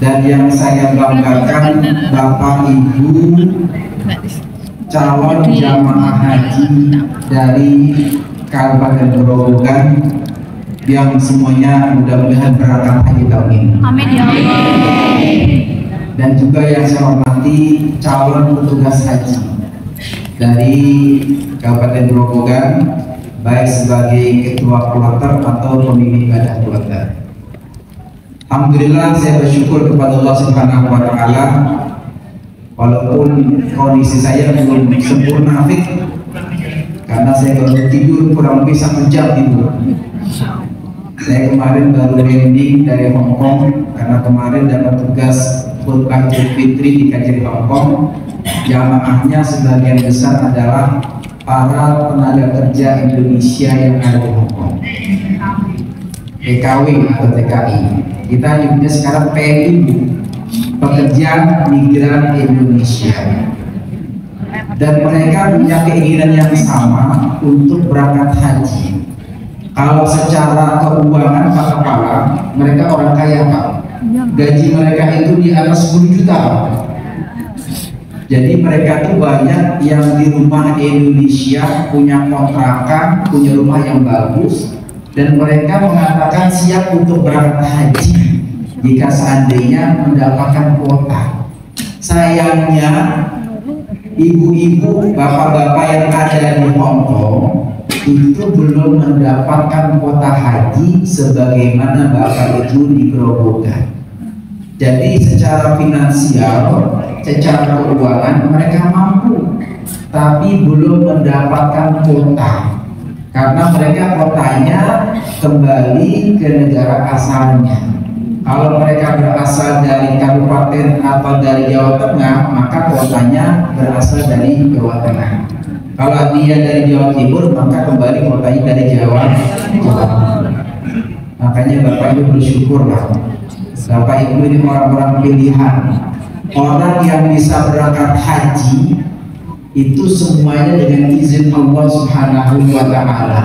Dan yang saya banggakan Bapak Ibu calon jamaah haji dari Kabupaten Grobogan yang semuanya mudah-mudahan berangkat haji tahun ini. Amin ya Allah. Dan juga yang saya hormati calon petugas haji dari Kabupaten Grobogan, baik sebagai ketua kloter atau pemimpin ibadah kloter. Alhamdulillah saya bersyukur kepada Allah Subhanahu wa taala, walaupun kondisi saya belum sempurna fit, karena saya baru tidur kurang lebih 1 jam tidur. Saya kemarin baru landing dari Hong Kong karena kemarin dapat tugas khutbah Idul Fitri di Kajari Hong Kong. Jamaahnya sebagian besar adalah para tenaga kerja Indonesia yang ada di Hong Kong, PKW atau TKI. Kita nyebutnya sekarang PMI, pekerja migran Indonesia. Dan mereka punya keinginan yang sama untuk berangkat haji. Kalau secara keuangan Pak Kepala, mereka orang kaya Pak. Gaji mereka itu di atas 10 juta Pak. Jadi mereka tuh banyak yang di rumah Indonesia punya kontrakan, punya rumah yang bagus, dan mereka mengatakan siap untuk berangkat haji jika seandainya mendapatkan kuota. Sayangnya ibu-ibu, bapak-bapak yang ada di Hong Kong itu belum mendapatkan kuota haji sebagaimana Bapak Ibu di Grobogan. Jadi secara finansial, secara keuangan mereka mampu, tapi belum mendapatkan kuota karena mereka kotanya kembali ke negara asalnya. Kalau mereka berasal dari kabupaten atau dari Jawa Tengah, maka kuotanya berasal dari Jawa Tengah. Kalau dia dari Jawa Timur, maka kembali kuotanya dari Jawa Timur. Makanya Bapak Ibu bersyukurlah, Bapak Ibu ini orang-orang pilihan, orang yang bisa berangkat haji itu semuanya dengan izin Allah Subhanahu wa taala.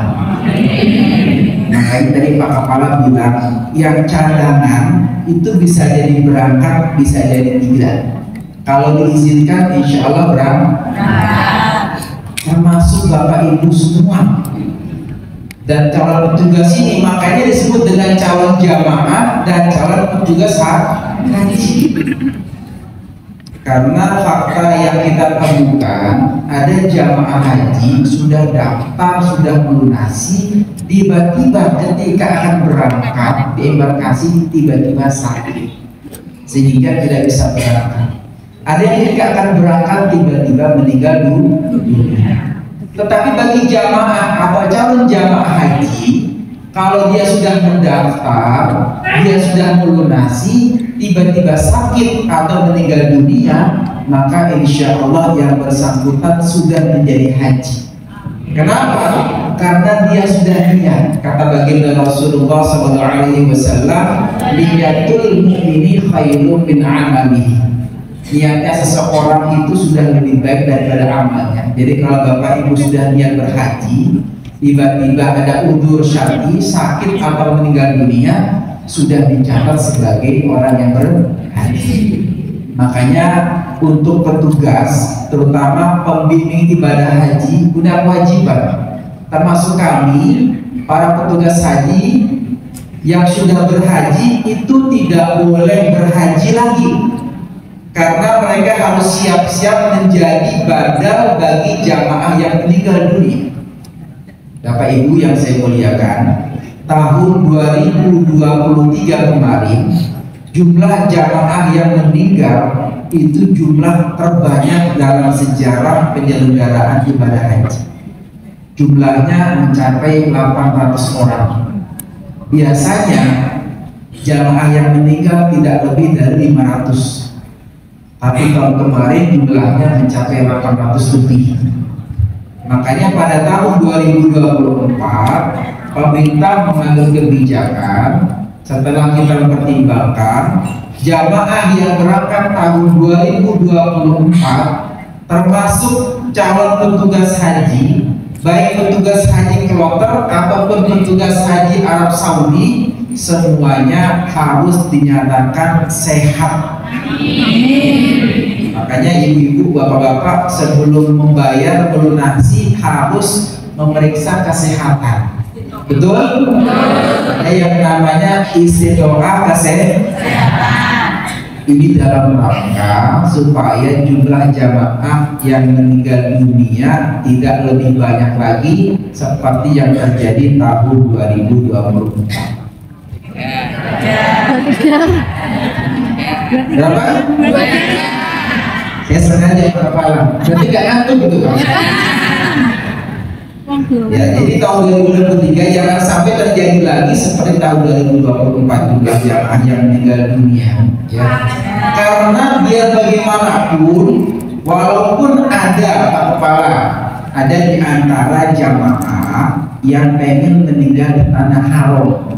Makanya tadi Pak Kepala bilang yang cadangan itu bisa jadi berangkat, bisa jadi tidak. Kalau diizinkan insya Allah berangkat, termasuk Bapak Ibu semua. Dan calon petugas ini makanya disebut dengan calon jamaah dan calon petugas haji. Karena fakta yang kita temukan, ada jamaah haji sudah daftar, sudah melunasi, tiba-tiba ketika akan berangkat di embarkasi tiba-tiba sakit sehingga tidak bisa berangkat. Ada yang ketika akan berangkat tiba-tiba meninggal dunia. Tetapi bagi jamaah atau calon jamaah haji, kalau dia sudah mendaftar, dia sudah melunasi, tiba-tiba sakit atau meninggal dunia, maka insya Allah yang bersangkutan sudah menjadi haji. Kenapa? Karena dia sudah niat. Kata baginda Rasulullah SAW, niyatul mu'mini khairun min amalihi. Niatnya seseorang itu sudah lebih baik daripada amalnya. Jadi kalau Bapak Ibu sudah niat berhaji, tiba-tiba ada udzur syar'i, sakit atau meninggal dunia, sudah dicatat sebagai orang yang berhaji. Makanya untuk petugas, terutama pembimbing ibadah haji, punya kewajiban. Termasuk kami, para petugas haji yang sudah berhaji itu tidak boleh berhaji lagi, karena mereka harus siap-siap menjadi badal bagi jamaah yang meninggal dunia. Bapak Ibu yang saya muliakan, tahun 2023 kemarin jumlah jamaah yang meninggal itu jumlah terbanyak dalam sejarah penyelenggaraan ibadah haji. Jumlahnya mencapai 800 orang. Biasanya jamaah yang meninggal tidak lebih dari 500. Tapi tahun kemarin jumlahnya mencapai 800 lebih. Makanya pada tahun 2024 pemerintah mengambil kebijakan setelah kita mempertimbangkan jamaah yang berangkat tahun 2024 termasuk calon petugas haji, baik petugas haji kloter ataupun petugas haji Arab Saudi, semuanya harus dinyatakan sehat. Makanya ibu-ibu, bapak-bapak sebelum membayar melunasi harus memeriksa kesehatan. Betul? Ada yang namanya istiqoroh kesehatan. Ini dalam rangka supaya jumlah jamaah yang meninggal dunia tidak lebih banyak lagi seperti yang terjadi tahun 2024. Berapa? Saya sengaja kepala. Berarti gak ngantuk gitu kan? Ya, jadi tahun 2023 jangan sampai terjadi lagi seperti tahun 2024 jumlah jamaah yang meninggal dunia. Ya. Karena biar bagaimanapun, walaupun ada Pak Kepala, ada di antara jamaah yang pengen meninggal di tanah haram.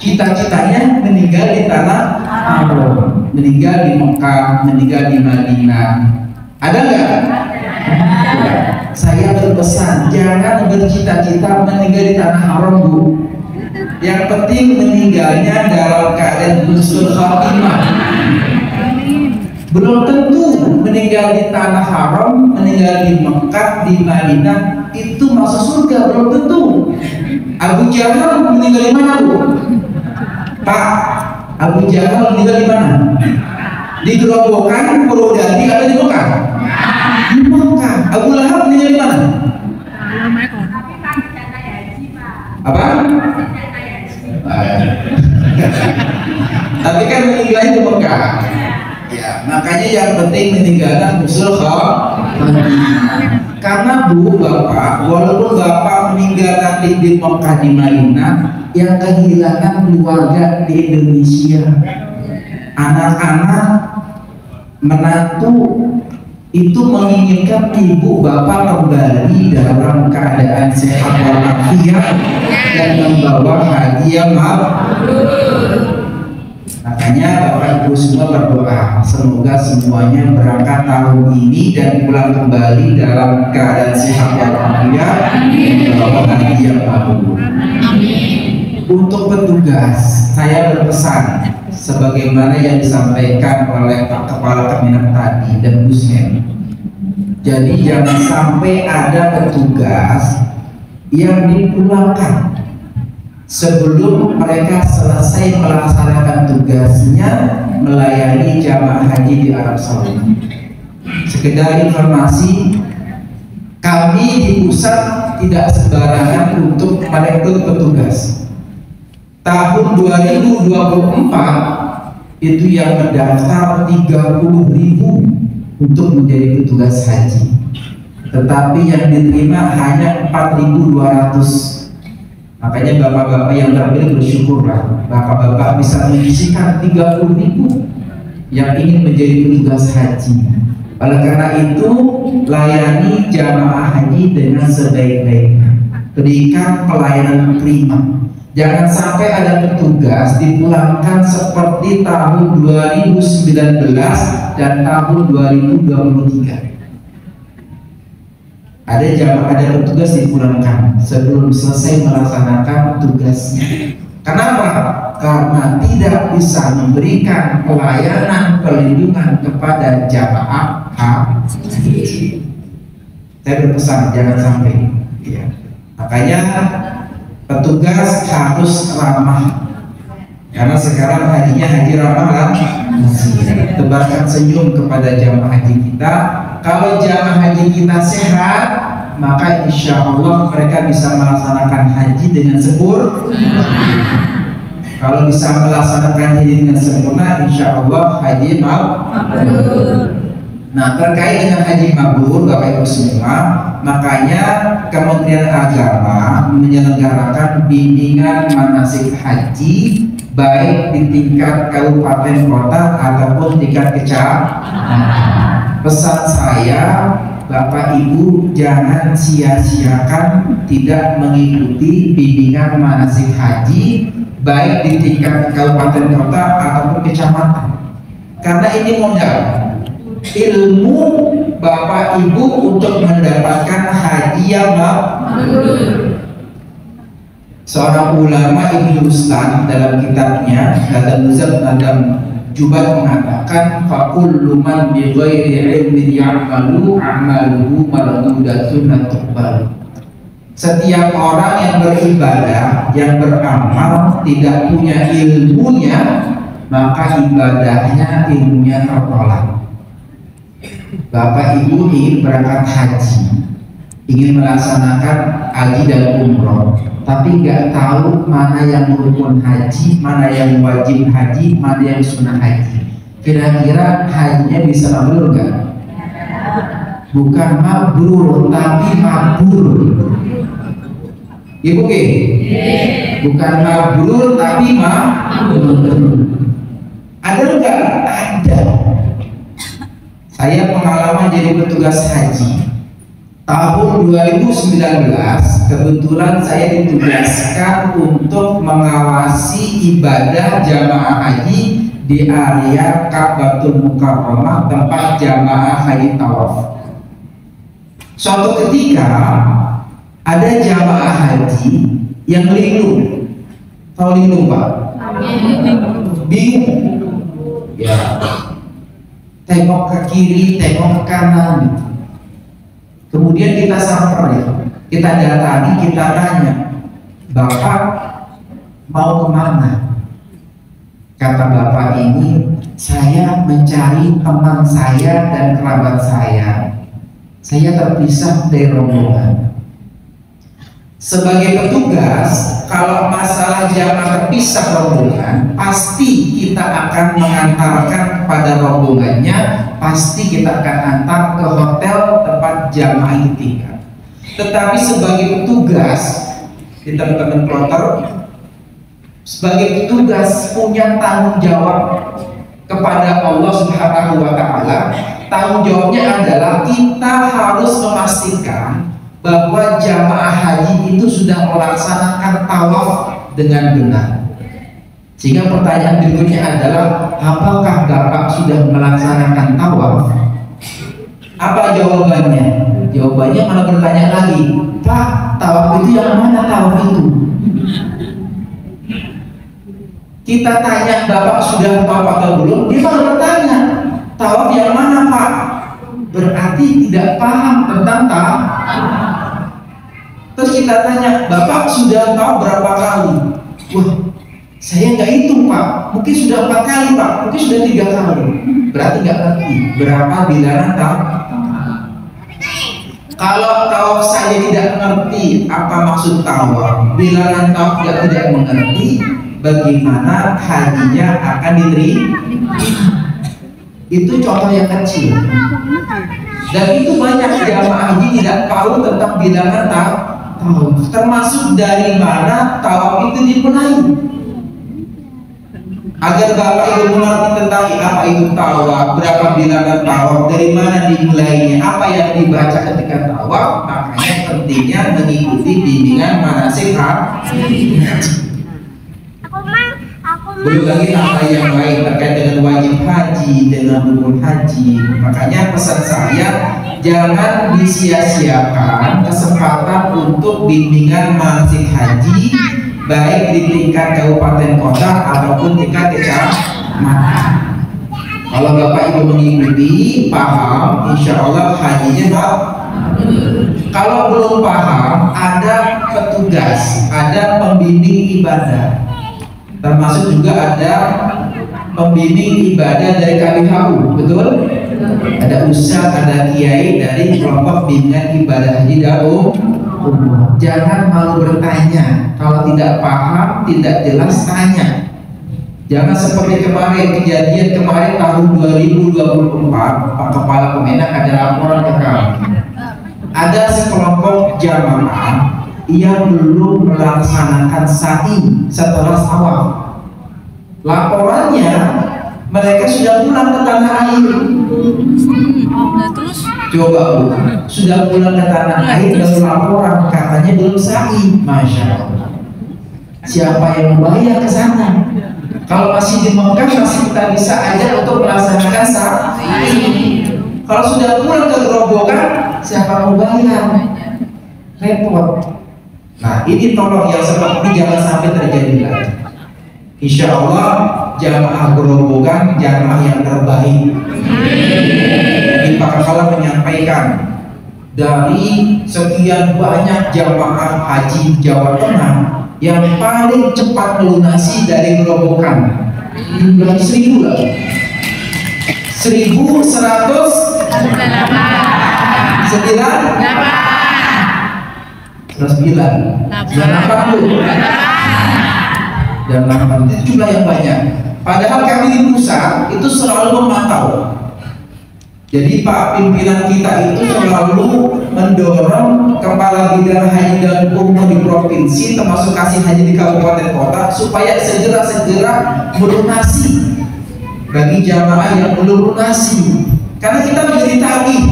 Cita-citanya meninggal di tanah haram, meninggal di Mekah, meninggal di Madinah. Ada nggak? Saya berpesan, jangan bercita-cita meninggal di tanah haram, Bu. Yang penting meninggalnya dalam keadaan husnul khatimah. Belum tentu meninggal di tanah haram, meninggal di Mekah, di Madinah itu masuk surga, belum tentu. Abu Jahal meninggal di mana, Bu? Pak, Abu Jahal meninggal di mana? Di Gerobokan, Purwodadi atau di Mekah? Di Mekah. Abu Lahab meninggal di mana? Apa? Tapi kan meninggalnya di Mekah. Ya, makanya yang penting meninggalkan husnul khatimah. Karena Bu, Bapak, walaupun Bapak meninggal nanti di Mekah, di Madinah, yang kehilangan keluarga di Indonesia, anak-anak, menantu, itu menginginkan ibu bapak kembali dalam keadaan sehat walafiat dan membawa haji yang mabrur. Makanya bapak ibu semua berdoa semoga semuanya berangkat tahun ini dan pulang kembali dalam keadaan sehat walafiat dan membawa haji yang mabrur. Untuk petugas, saya berpesan sebagaimana yang disampaikan oleh Pak Kepala Kemenak tadi dan Bu Sen. Jadi jangan sampai ada petugas yang dipulangkan sebelum mereka selesai melaksanakan tugasnya melayani jamaah haji di Arab Saudi. Sekedar informasi, kami di pusat tidak sembarangan untuk merekrut petugas. Tahun 2024 itu yang mendaftar 30.000 untuk menjadi petugas haji, tetapi yang diterima hanya 4.200. Makanya bapak-bapak yang terpilih bersyukurlah, bapak-bapak bisa menyisihkan 30.000 yang ingin menjadi petugas haji. Oleh karena itu, layani jamaah haji dengan sebaik-baiknya, berikan pelayanan prima. Jangan sampai ada petugas dipulangkan seperti tahun 2019 dan tahun 2023. Ada petugas dipulangkan sebelum selesai melaksanakan tugasnya. Kenapa? Karena tidak bisa memberikan pelayanan perlindungan kepada jamaah haji. Saya berpesan jangan sampai. Ya. Makanya petugas harus ramah, karena sekarang hajinya haji ramah kan? Tebarkan senyum kepada jamaah haji kita. Kalau jamaah haji kita sehat, maka insya Allah mereka bisa melaksanakan haji dengan sempurna. Kalau bisa melaksanakan haji dengan sempurna, insya Allah haji mabrur. Nah, terkait dengan haji mabrur, Bapak Ibu semua, makanya Kementerian Agama menyelenggarakan bimbingan manasik haji baik di tingkat kabupaten kota ataupun tingkat kecamatan. Pesan saya, Bapak Ibu jangan sia-siakan tidak mengikuti bimbingan manasik haji baik di tingkat kabupaten kota ataupun kecamatan, karena ini modal ilmu Bapak Ibu untuk mendapatkan haji yang mabrur. Seorang ulama Ibnu Rustan dalam kitabnya Al-Muzab Nadam Jubat mengatakan fakullu man bi ghairi ilmin ya'malu a'maluhu mardudatun la tuqbal. Setiap orang yang beribadah, yang beramal tidak punya ilmunya, maka ibadahnya ilmunya tertolak. Bapak Ibu ingin berangkat haji, ingin melaksanakan haji dan umroh, tapi nggak tahu mana yang rukun haji, mana yang wajib haji, mana yang sunnah haji. Kira-kira hajinya bisa mabrur nggak? Bukan mabrur, tapi mabur. Ibu ke? Bukan mabrur, tapi mabur. Ada nggak? Ada. Saya pengalaman jadi petugas haji. Tahun 2019 kebetulan saya ditugaskan untuk mengawasi ibadah jamaah haji di area Ka'batul Mukarramah, tempat jamaah haji tawaf. Suatu ketika ada jamaah haji yang linglung. Tahu linglung Pak? Bingung. Ya. Tengok ke kiri, tengok ke kanan. Kemudian kita samperin, kita datangi, kita tanya, Bapak mau kemana? Kata bapak ini, saya mencari teman saya dan kerabat saya. Saya terpisah dari rombongan. Sebagai petugas, kalau masalah jamaah terpisah rombongan, pasti kita akan mengantarkan kepada rombongannya, pasti kita akan antar ke hotel tempat jamaah itu tinggal. Tetapi sebagai petugas, di teman-teman kloter, sebagai petugas punya tanggung jawab kepada Allah Subhanahu wa Ta'ala. Tanggung jawabnya adalah kita harus memastikan bahwa jamaah haji itu sudah melaksanakan tawaf dengan benar. Sehingga pertanyaan berikutnya adalah, apakah Bapak sudah melaksanakan tawaf? Apa jawabannya? Jawabannya malah bertanya lagi, Pak, tawaf itu yang mana tawaf itu? Kita tanya Bapak sudah tawaf atau belum, dia malah bertanya, tawaf yang mana Pak? Berarti tidak paham tentang tawaf. Terus kita tanya, Bapak sudah tahu berapa kali? Wah, saya nggak hitung Pak, mungkin sudah 4 kali Pak, mungkin sudah 3 kali. Berarti nggak ngerti berapa bilangan tawaf. Kalau tawaf saya tidak mengerti apa maksud tawaf, bilangan tawaf tidak mengerti, bagaimana hajinya akan diterima? Itu contoh yang kecil. Dan itu banyak jamaah haji tidak tahu tentang bilangan tawaf. Termasuk dari mana tawaf itu dimulai. Agar Bapak Ibu mengerti tentang apa itu tawaf, berapa bilangan tawaf, dari mana dimulainya, apa yang dibaca ketika tawaf, makanya pentingnya mengikuti bimbingan manasik haji. Belum lagi apa yang lain terkait dengan wajib haji, dengan rukun haji. Makanya pesan saya, jangan disia-siakan kesempatan untuk bimbingan manasik haji, baik di tingkat kabupaten kota ataupun tingkat kecamatan. Kalau Bapak Ibu mengikuti, paham, insya Allah hajinya baik. Kalau belum paham, ada petugas, ada pembimbing ibadah, termasuk juga ada pembimbing ibadah dari KBHU, betul? Ada ustaz, ada kiai dari kelompok bimbingan ibadah haji dan umroh. Jangan malu bertanya. Kalau tidak paham, tidak jelas, tanya. Jangan seperti kejadian kemarin tahun 2024, Pak Kepala Kemenak ada laporan ke kami. Ada sekelompok jamaah yang belum melaksanakan sa'i setelah tawaf. Laporannya mereka sudah pulang ke tanah air. Coba Bu, sudah pulang ke tanah air dan laporan katanya belum sa'i. Masya Allah. Siapa yang membayar ke sana? Kalau masih di Mekah masih kita bisa aja untuk melaksanakan sa'i. Kalau sudah pulang ke gerobokan, siapa mau bayar? Repot. Nah ini tolong yang seperti ini jangan sampai terjadi lagi. Insya Allah jamaah gerombolan jamaah yang terbaik. Ini Pak Kepala menyampaikan dari sekian banyak jamaah haji Jawa Tengah yang paling cepat melunasi dari gerombolan jumlah 1000 lah, 1199 dan 8 itu jumlah yang banyak. Padahal kami di pusat itu selalu memantau. Jadi Pak pimpinan kita itu selalu mendorong kepala bidang haji dan umroh di provinsi termasuk kasih haji di kabupaten kota supaya segera melunasi bagi jamaah yang belum lunasi. Karena kita menjadi tagih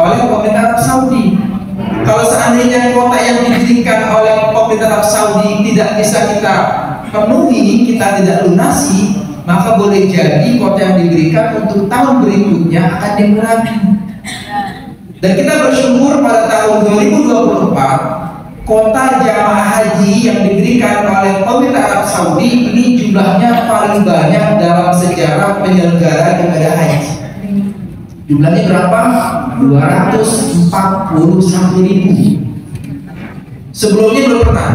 oleh pemerintah Arab Saudi. Kalau seandainya kota yang didirikan oleh pemerintah Arab Saudi tidak bisa kita penuhi, kita tidak lunasi, maka boleh jadi kota yang diberikan untuk tahun berikutnya akan dikurangi. Dan kita bersyukur pada tahun 2024 kota jamaah haji yang diberikan oleh pemerintah Arab Saudi ini jumlahnya paling banyak dalam sejarah penyelenggara ibadah haji. Jumlahnya berapa? 241.000. Sebelumnya belum pernah.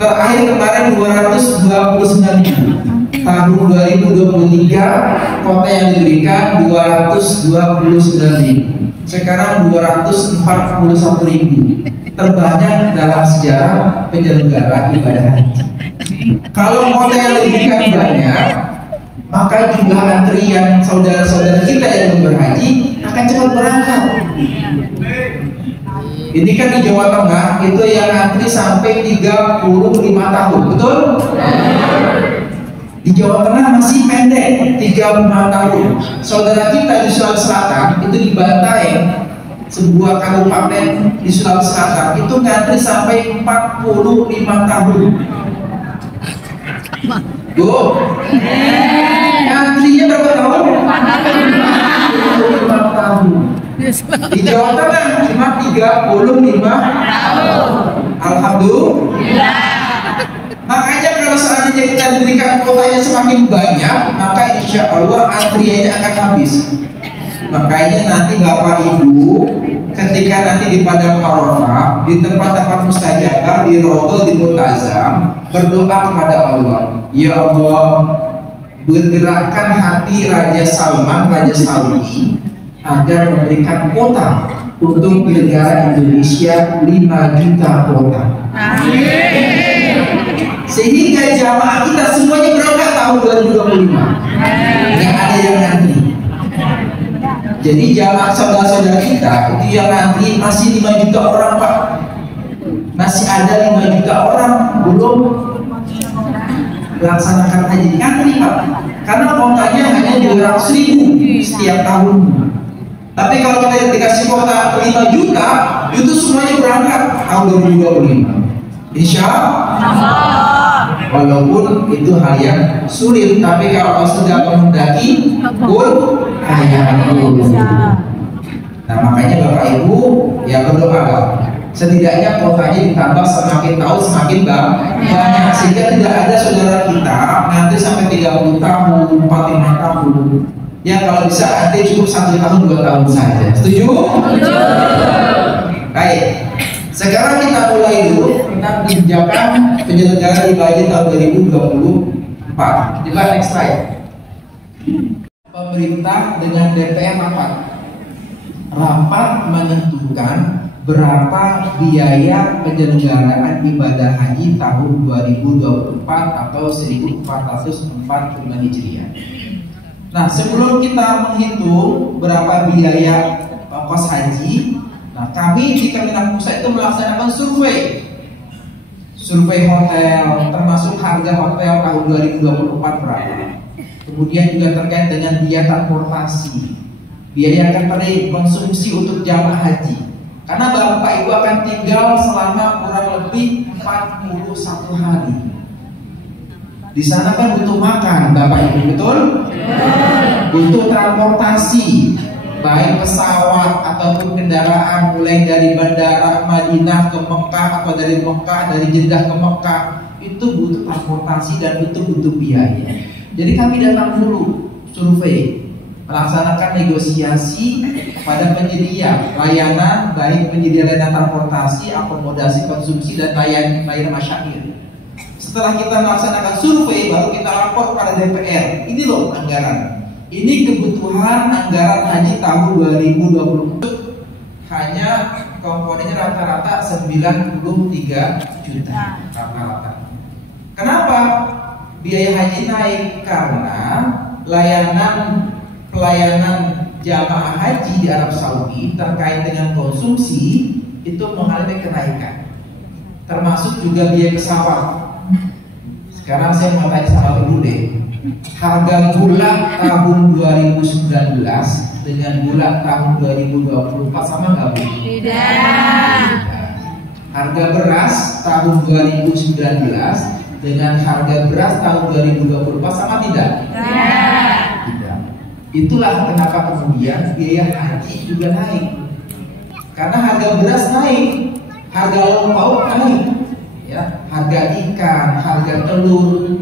Terakhir kemarin 229.000. Tahun 2023 kota yang diberikan 229.000. Sekarang 241.000. Terbanyak dalam sejarah penyelenggara ibadah haji. Kalau kota yang diberikan banyak, maka jumlah antrian saudara-saudara kita yang berhaji akan cepat berangkat. Ini kan di Jawa Tengah itu yang antri sampai 35 tahun, betul? Di Jawa Tengah masih pendek, 35 tahun. Saudara kita di Sulawesi Selatan itu di Bantaeng, sebuah kabupaten di Sulawesi Selatan itu ngantri sampai 45 tahun. Antrinya berapa tahun? 45 tahun. Di Jawa Tengah cuma 35 tahun. Alhamdulillah. Makanya kalau seandainya kita diberikan kotanya semakin banyak, maka insya Allah antriannya akan habis. Makanya nanti Bapak Ibu ketika nanti di Padang Arafah, di tempat-tempat mustajabah, di Rogo, di Multazam, berdoa kepada Allah, ya Allah, bergerakkan hati Raja Salman, Raja Saudi agar memberikan kuota untuk negara Indonesia 5 juta kuota. Sehingga jamaah kita semuanya berangkat tahun 2025. Nggak ada yang ngantri. Jadi jamaah saudara-saudara kita itu yang ngantri masih 5 juta orang Pak. Masih ada 5 juta orang belum melaksanakan haji ngantri Pak. Karena kuotanya hanya 200.000 setiap tahun. Tapi kalau kita dikasih kuota 5 juta, itu semuanya berangkat tahun 2025. Insya Allah. Walaupun itu hal yang sulit, tapi kalau sudah menghendaki pun hanya Nah makanya Bapak Ibu ya berdoa, setidaknya kuotanya ditambah semakin tahun semakin banyak, sehingga tidak ada saudara kita nanti sampai 30 tahun, 45 tahun. Ya kalau bisa nanti cukup 1 tahun 2 tahun saja. Setuju? Baik. Sekarang kita mulai dulu tentang kebijakan penyelenggara ibadah tahun 2024. Coba next slide. Pemerintah dengan DPR rapat menentukan berapa biaya penyelenggaraan ibadah haji tahun 2024 atau 1445 Hijriah. Nah, sebelum kita menghitung berapa biaya ongkos haji, nah kami di Kemenang Pusat itu melaksanakan survei hotel, termasuk harga hotel tahun 2024 berapa. Kemudian juga terkait dengan biaya transportasi, biaya catering, konsumsi untuk jamaah haji. Karena Bapak Ibu akan tinggal selama kurang lebih 41 hari. Di sana kan butuh makan Bapak Ibu, betul? Butuh transportasi, baik pesawat ataupun kendaraan mulai dari bandara Madinah ke Mekah atau dari Mekah, dari Jeddah ke Mekah, itu butuh transportasi dan butuh biaya. Jadi kami datang dulu survei, melaksanakan negosiasi pada penyedia layanan, baik penyedia layanan transportasi, akomodasi, konsumsi, dan layanan masyair. Setelah kita melaksanakan survei, baru kita lapor pada DPR. Ini loh anggaran. Ini kebutuhan anggaran haji tahun 2020. Hanya komponennya rata-rata 93 juta rata-rata. Kenapa biaya haji naik? Karena pelayanan jamaah haji di Arab Saudi terkait dengan konsumsi itu mengalami kenaikan, termasuk juga biaya pesawat. Sekarang saya mau tanya sama dulu deh, harga gula tahun 2019 dengan gula tahun 2024 sama nggak Bu? Tidak. Harga beras tahun 2019 dengan harga beras tahun 2024 sama tidak? Tidak. Itulah kenapa kemudian biaya haji juga naik. Karena harga beras naik, harga lauk pauk naik, ya, harga ikan, harga telur.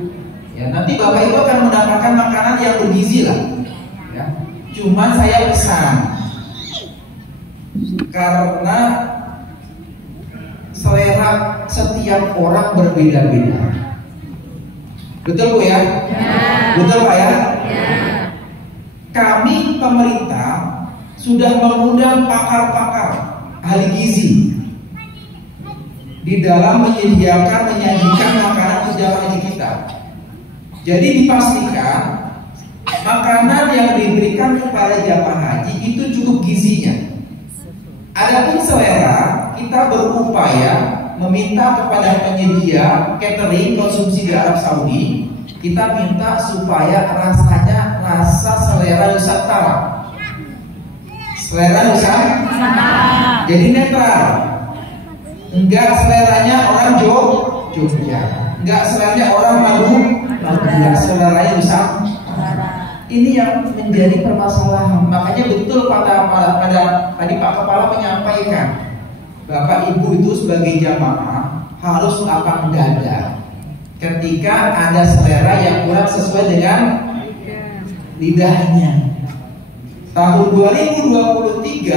Ya, nanti Bapak Ibu akan mendapatkan makanan yang bergizi lah. Ya. Cuman saya pesan, karena selera setiap orang berbeda-beda. Betul Bu ya? Betul Pak ya? Kami pemerintah sudah mengundang pakar-pakar ahli gizi di dalam menyajikan makanan untuk jamaah haji kita. Jadi dipastikan makanan yang diberikan kepada jamaah haji itu cukup gizinya. Adapun selera, kita berupaya meminta kepada penyedia catering konsumsi di Arab Saudi, kita minta supaya rasanya rasa selera Nusantara. Selera Nusantara. Jadi netral. Enggak seleranya orang Jogja, enggak seleranya orang Madura, seleranya Nusantara. Ini yang menjadi permasalahan. Makanya betul pada tadi Pak Kepala menyampaikan, Bapak Ibu itu sebagai jamaah harus lapang dada ketika ada selera yang kurang sesuai dengan lidahnya. Tahun 2023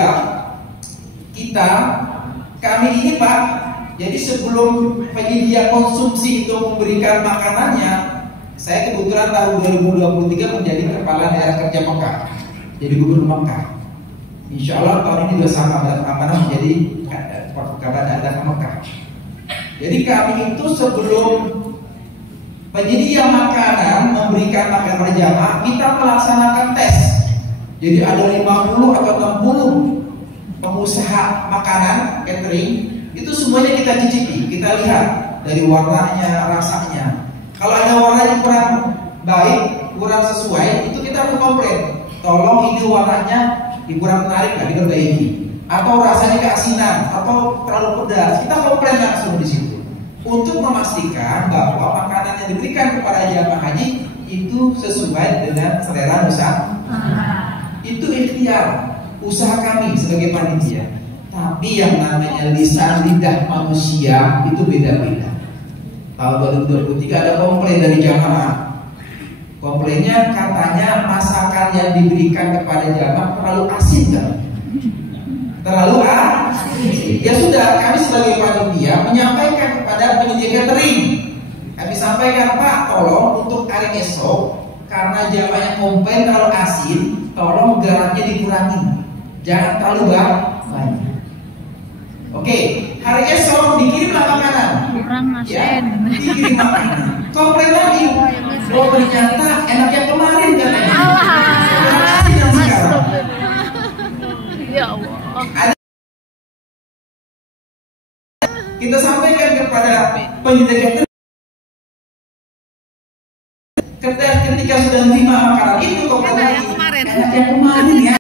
kami ini Pak, jadi sebelum penyedia konsumsi itu memberikan makanannya, saya kebetulan tahun 2023 menjadi kepala daerah kerja Mekah, jadi gubernur Mekah. Insya Allah tahun ini juga sama amanah menjadi kepala daerah Mekah. Jadi kami itu sebelum penyedia makanan memberikan makanan berjamaah, kita melaksanakan tes. Jadi ada 50 atau 60 pengusaha makanan catering, itu semuanya kita cicipi, kita lihat dari warnanya, rasanya. Kalau ada warna yang kurang baik, kurang sesuai, itu kita komplain. Tolong ini warnanya kurang menarik, nggak diperbaiki. Atau rasanya keasinan, atau terlalu pedas, kita komplain langsung di situ. Untuk memastikan bahwa makanan yang diberikan kepada jamaah haji itu sesuai dengan selera Nusantara. Itu ikhtiar usaha kami sebagai panitia. Tapi yang namanya lisan lidah manusia itu beda-beda. Tahun 2023 ada komplain dari jamaah. Komplainnya katanya masakan yang diberikan kepada jamaah terlalu asin kan? Terlalu asin. Ya sudah, kami sebagai panitia menyampaikan kepada penyedia catering. Kami sampaikan, Pak, tolong untuk hari esok, karena jamaahnya komplain terlalu asin, tolong garamnya dikurangi, jangan terlalu banyak. Oke, hari esok dikirimlah makanan. Kurang asin. Ya, dikirim makanan. Komplain lagi. Oh ternyata enak yang kemarin katanya. Asin yang sekarang. Ya Allah. Kita sampaikan kepada penyedia catering, ketika sudah menerima makanan itu komplain lagi. Enak yang kemarin ya.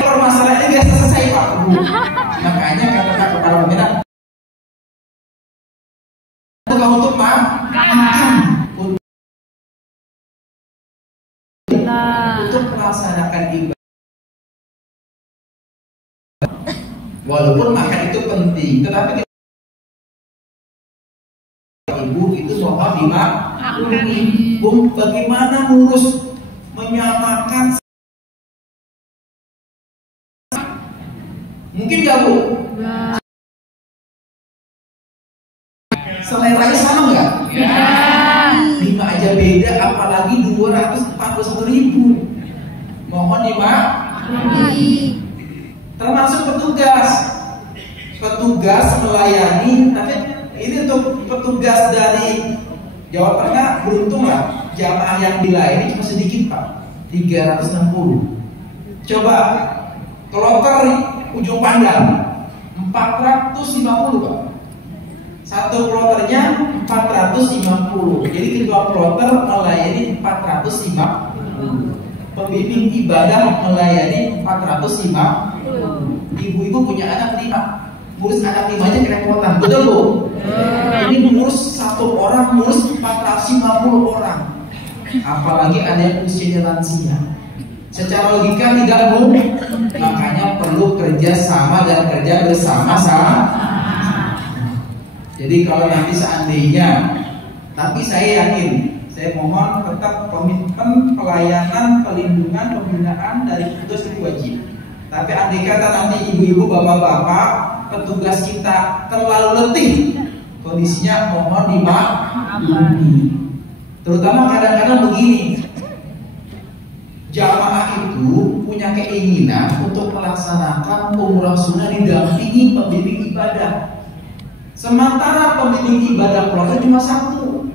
Masalahnya nggak selesai Pak. Makanya katakan kepada peminat untuk makan, untuk untuk melaksanakan ibadah. Walaupun makan itu penting, tetapi ibu itu mohon dimaklumi. Bagaimana ngurus menyamakan? Mungkin nggak Bu? Seleranya sama nggak? Ya. 5 aja beda, apalagi 241.000. Mohon dimaklumi. Termasuk petugas melayani, tapi ini untuk petugas dari Jawa Tengah beruntung lah, jamaah yang dilayani cuma sedikit Pak, 360. Coba kloter ujung pandang 450 Pak. Satu kloternya 450. Jadi kedua kloter melayani 450. Pembimbing ibadah melayani 450. Ibu-ibu punya anak 5, ngurus anak 5 aja kerepotan, betul Bu? Ini ngurus satu orang, ngurus 450 orang. Apalagi ada yang usianya lansia. Secara logika tidak mungkin. Makanya perlu kerja sama dan kerja bersama-sama. Jadi kalau nanti seandainya, tapi saya yakin, saya mohon tetap komitmen pelayanan, pelindungan, pembinaan dari petugas itu wajib. Tapi andai kata nanti ibu-ibu, bapak-bapak, petugas kita terlalu letih, kondisinya mohon dimaklumi. Terutama kadang-kadang begini, jamaah itu punya keinginan untuk melaksanakan umrah sunnah didampingi pembimbing ibadah. Sementara pembimbing ibadah keluarga cuma satu.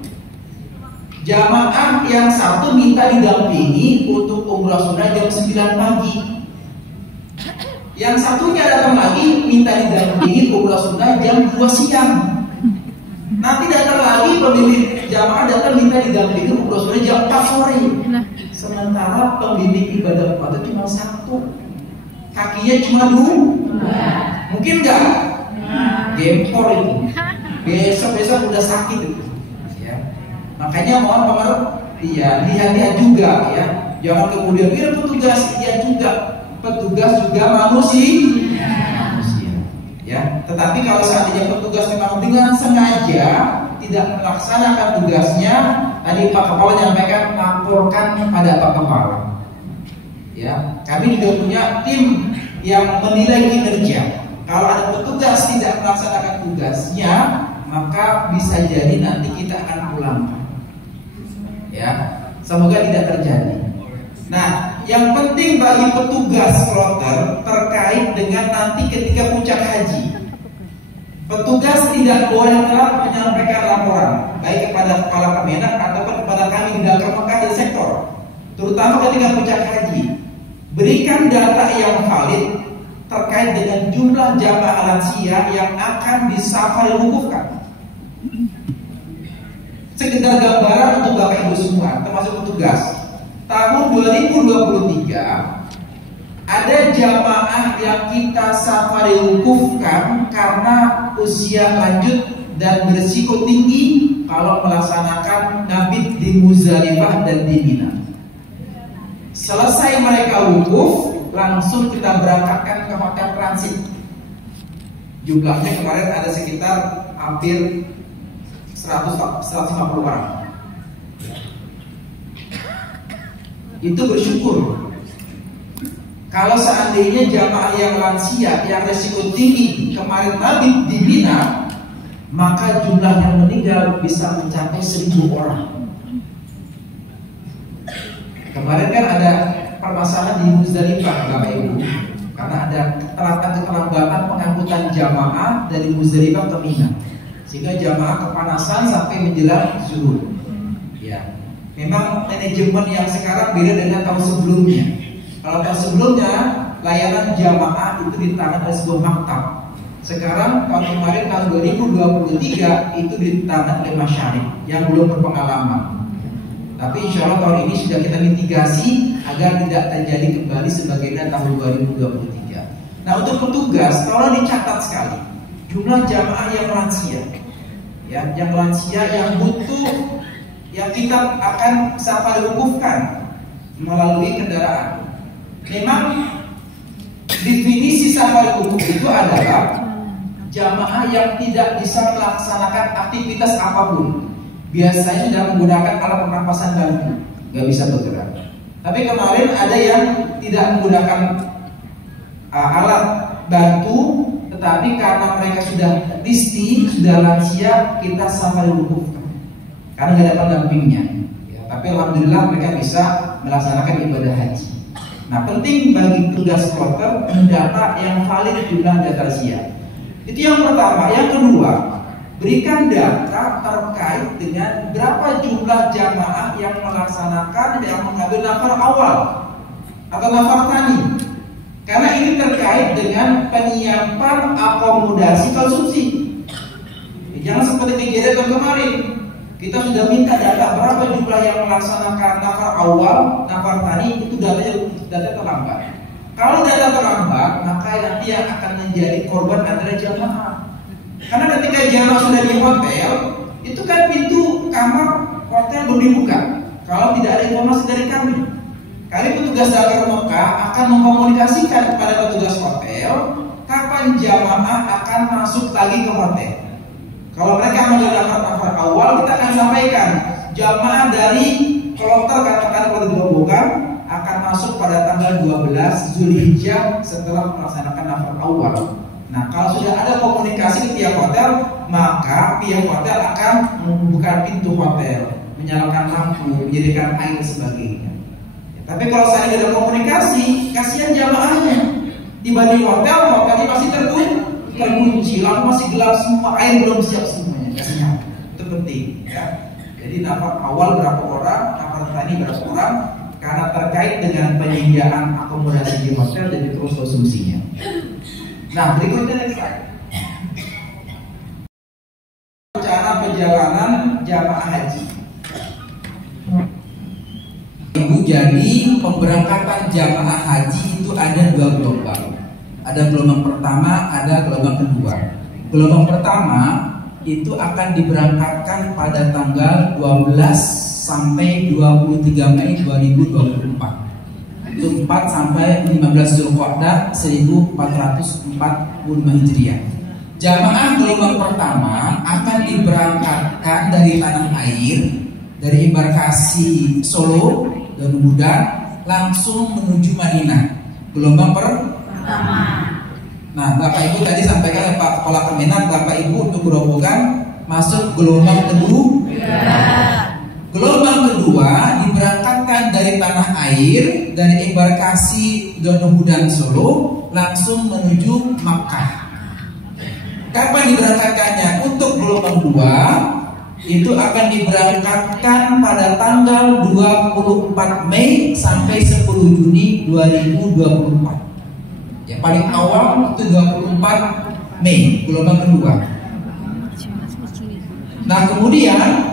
Jamaah yang satu minta didampingi untuk umrah sunnah jam 9 pagi. Yang satunya datang lagi minta didampingi umrah sunnah jam 2 siang. Nanti datang lagi pembimbing jamaah datang minta didampingi umrah sunnah jam 4 sore. Sementara pembimbing ibadah keluarga cuma satu. Kakinya cuma 2. Mungkin enggak? Gempor itu. Besok-besok udah sakit itu. Ya. Makanya mohon pengaruh, iya, lihat-lihat juga ya. Jangan kemudian biar petugas, lihat juga. Petugas juga manusia. Ya. Tetapi kalau seandainya petugas memang dengan sengaja tidak melaksanakan tugasnya, tadi Pak Kepala menyampaikan laporkan pada Pak Kepala. Ya, kami juga punya tim yang menilai kinerja. Kalau ada petugas tidak melaksanakan tugasnya, maka bisa jadi nanti kita akan pulangkan. Ya, semoga tidak terjadi. Nah, yang penting bagi petugas kloter terkait dengan nanti ketika puncak haji, petugas tidak boleh telat menyampaikan laporan, baik kepada kepala Kemenak ataupun kepada kami di dalam Mekah dan sektor, terutama ketika puncak haji. Berikan data yang valid terkait dengan jumlah jamaah lansia yang akan disafari wukufkan. Sekedar gambaran untuk Bapak Ibu semua, termasuk petugas. Tahun 2023 ada jamaah yang kita safari wukufkan karena usia lanjut dan berisiko tinggi kalau melaksanakan mabit di Muzdalifah dan di Mina. Selesai mereka wukuf, langsung kita berangkatkan ke hotel transit. Jumlahnya kemarin ada sekitar hampir 150 orang. Itu bersyukur. Kalau seandainya jamaah yang lansia, yang resiko tinggi kemarin mabit di Mina, maka jumlah yang meninggal bisa mencapai 1.000 orang. Kemarin kan ada permasalahan di Muzdalifah, Bapak Ibu, karena ada keterlambatan pengangkutan jamaah dari Muzdalifah ke Mina, sehingga jamaah kepanasan sampai menjelang zuhur. Ya, memang manajemen yang sekarang beda dengan tahun sebelumnya. Kalau tahun sebelumnya layanan jamaah itu di tangan oleh sebuah maktab. Sekarang tahun kemarin tahun 2023 itu di tangan oleh masyarakat yang belum berpengalaman. Tapi insya Allah tahun ini sudah kita mitigasi agar tidak terjadi kembali sebagaimana tahun 2023. Nah, untuk petugas tolong dicatat sekali jumlah jamaah yang lansia, ya, yang lansia yang butuh, yang kita akan safari wukufkan, melalui kendaraan. Memang definisi safar wukuf itu adalah jamaah yang tidak bisa melaksanakan aktivitas apapun. Biasanya sudah menggunakan alat pernapasan bantu, nggak bisa bergerak. Tapi kemarin ada yang tidak menggunakan alat bantu, tetapi karena mereka sudah listi, sudah lansia, kita safar wukuf karena nggak ada pendampingnya. Ya, tapi alhamdulillah mereka bisa melaksanakan ibadah haji. Nah, penting bagi tugas kloter mendata yang valid jumlah data siap. Itu yang pertama. Yang kedua, berikan data terkait dengan berapa jumlah jamaah yang melaksanakan yang mengambil nafar awal atau nafar tani. Karena ini terkait dengan penyiapan akomodasi konsumsi. Jangan seperti kejadian tahun kemarin. Kita sudah minta data berapa jumlah yang melaksanakan nafar awal, nafar tani, itu data terlambat. Kalau data terlambat, maka nanti yang akan menjadi korban adalah jamaah. Karena ketika jamaah sudah di hotel, itu kan pintu kamar hotel belum dibuka. Kalau tidak ada informasi dari kami, petugas Dakar Mekah akan mengkomunikasikan kepada petugas hotel kapan jamaah akan masuk lagi ke hotel. Kalau mereka menggunakan nafar awal, kita akan sampaikan jamaah dari kloter katakan kalau dirombongan akan masuk pada tanggal 12 Zulhijjah setelah melaksanakan nafar awal. Nah, kalau sudah ada komunikasi ke pihak hotel, maka pihak hotel akan membuka pintu hotel, menyalakan lampu, menyediakan air dan sebagainya. Tapi kalau saya tidak ada komunikasi, kasihan jamaahnya. Tiba di hotelnya masih terkunci, lampu masih gelap semua, air belum siap semuanya. Kasihan. Itu penting, ya. Jadi nafar awal berapa orang, nafar tani berapa orang, karena terkait dengan penyediaan akomodasi di hotel dan terus konsumsinya. Nah, berikutnya rencana perjalanan jamaah haji. Jadi pemberangkatan jamaah haji itu ada dua gelombang. Ada gelombang pertama, ada gelombang kedua. Gelombang pertama itu akan diberangkatkan pada tanggal 12 sampai 23 Mei 2024. Itu 4 sampai 15 Zulqa'dah 1445 Hijriah. Jamaah gelombang pertama akan diberangkatkan dari tanah air, dari embarkasi Solo dan Muda langsung menuju Madinah. Gelombang pertama. Nah, Bapak Ibu tadi sampaikan Pak Kepala Kemenak, Bapak Ibu untuk rombongan masuk gelombang kedua. Gelombang kedua diberangkatkan dari tanah air, dari embarkasi Donohudan Solo langsung menuju Makkah. Kapan diberangkatkannya? Untuk gelombang kedua itu akan diberangkatkan pada tanggal 24 Mei sampai 10 Juni 2024. Ya, paling awal itu 24 Mei, gelombang kedua. Nah, kemudian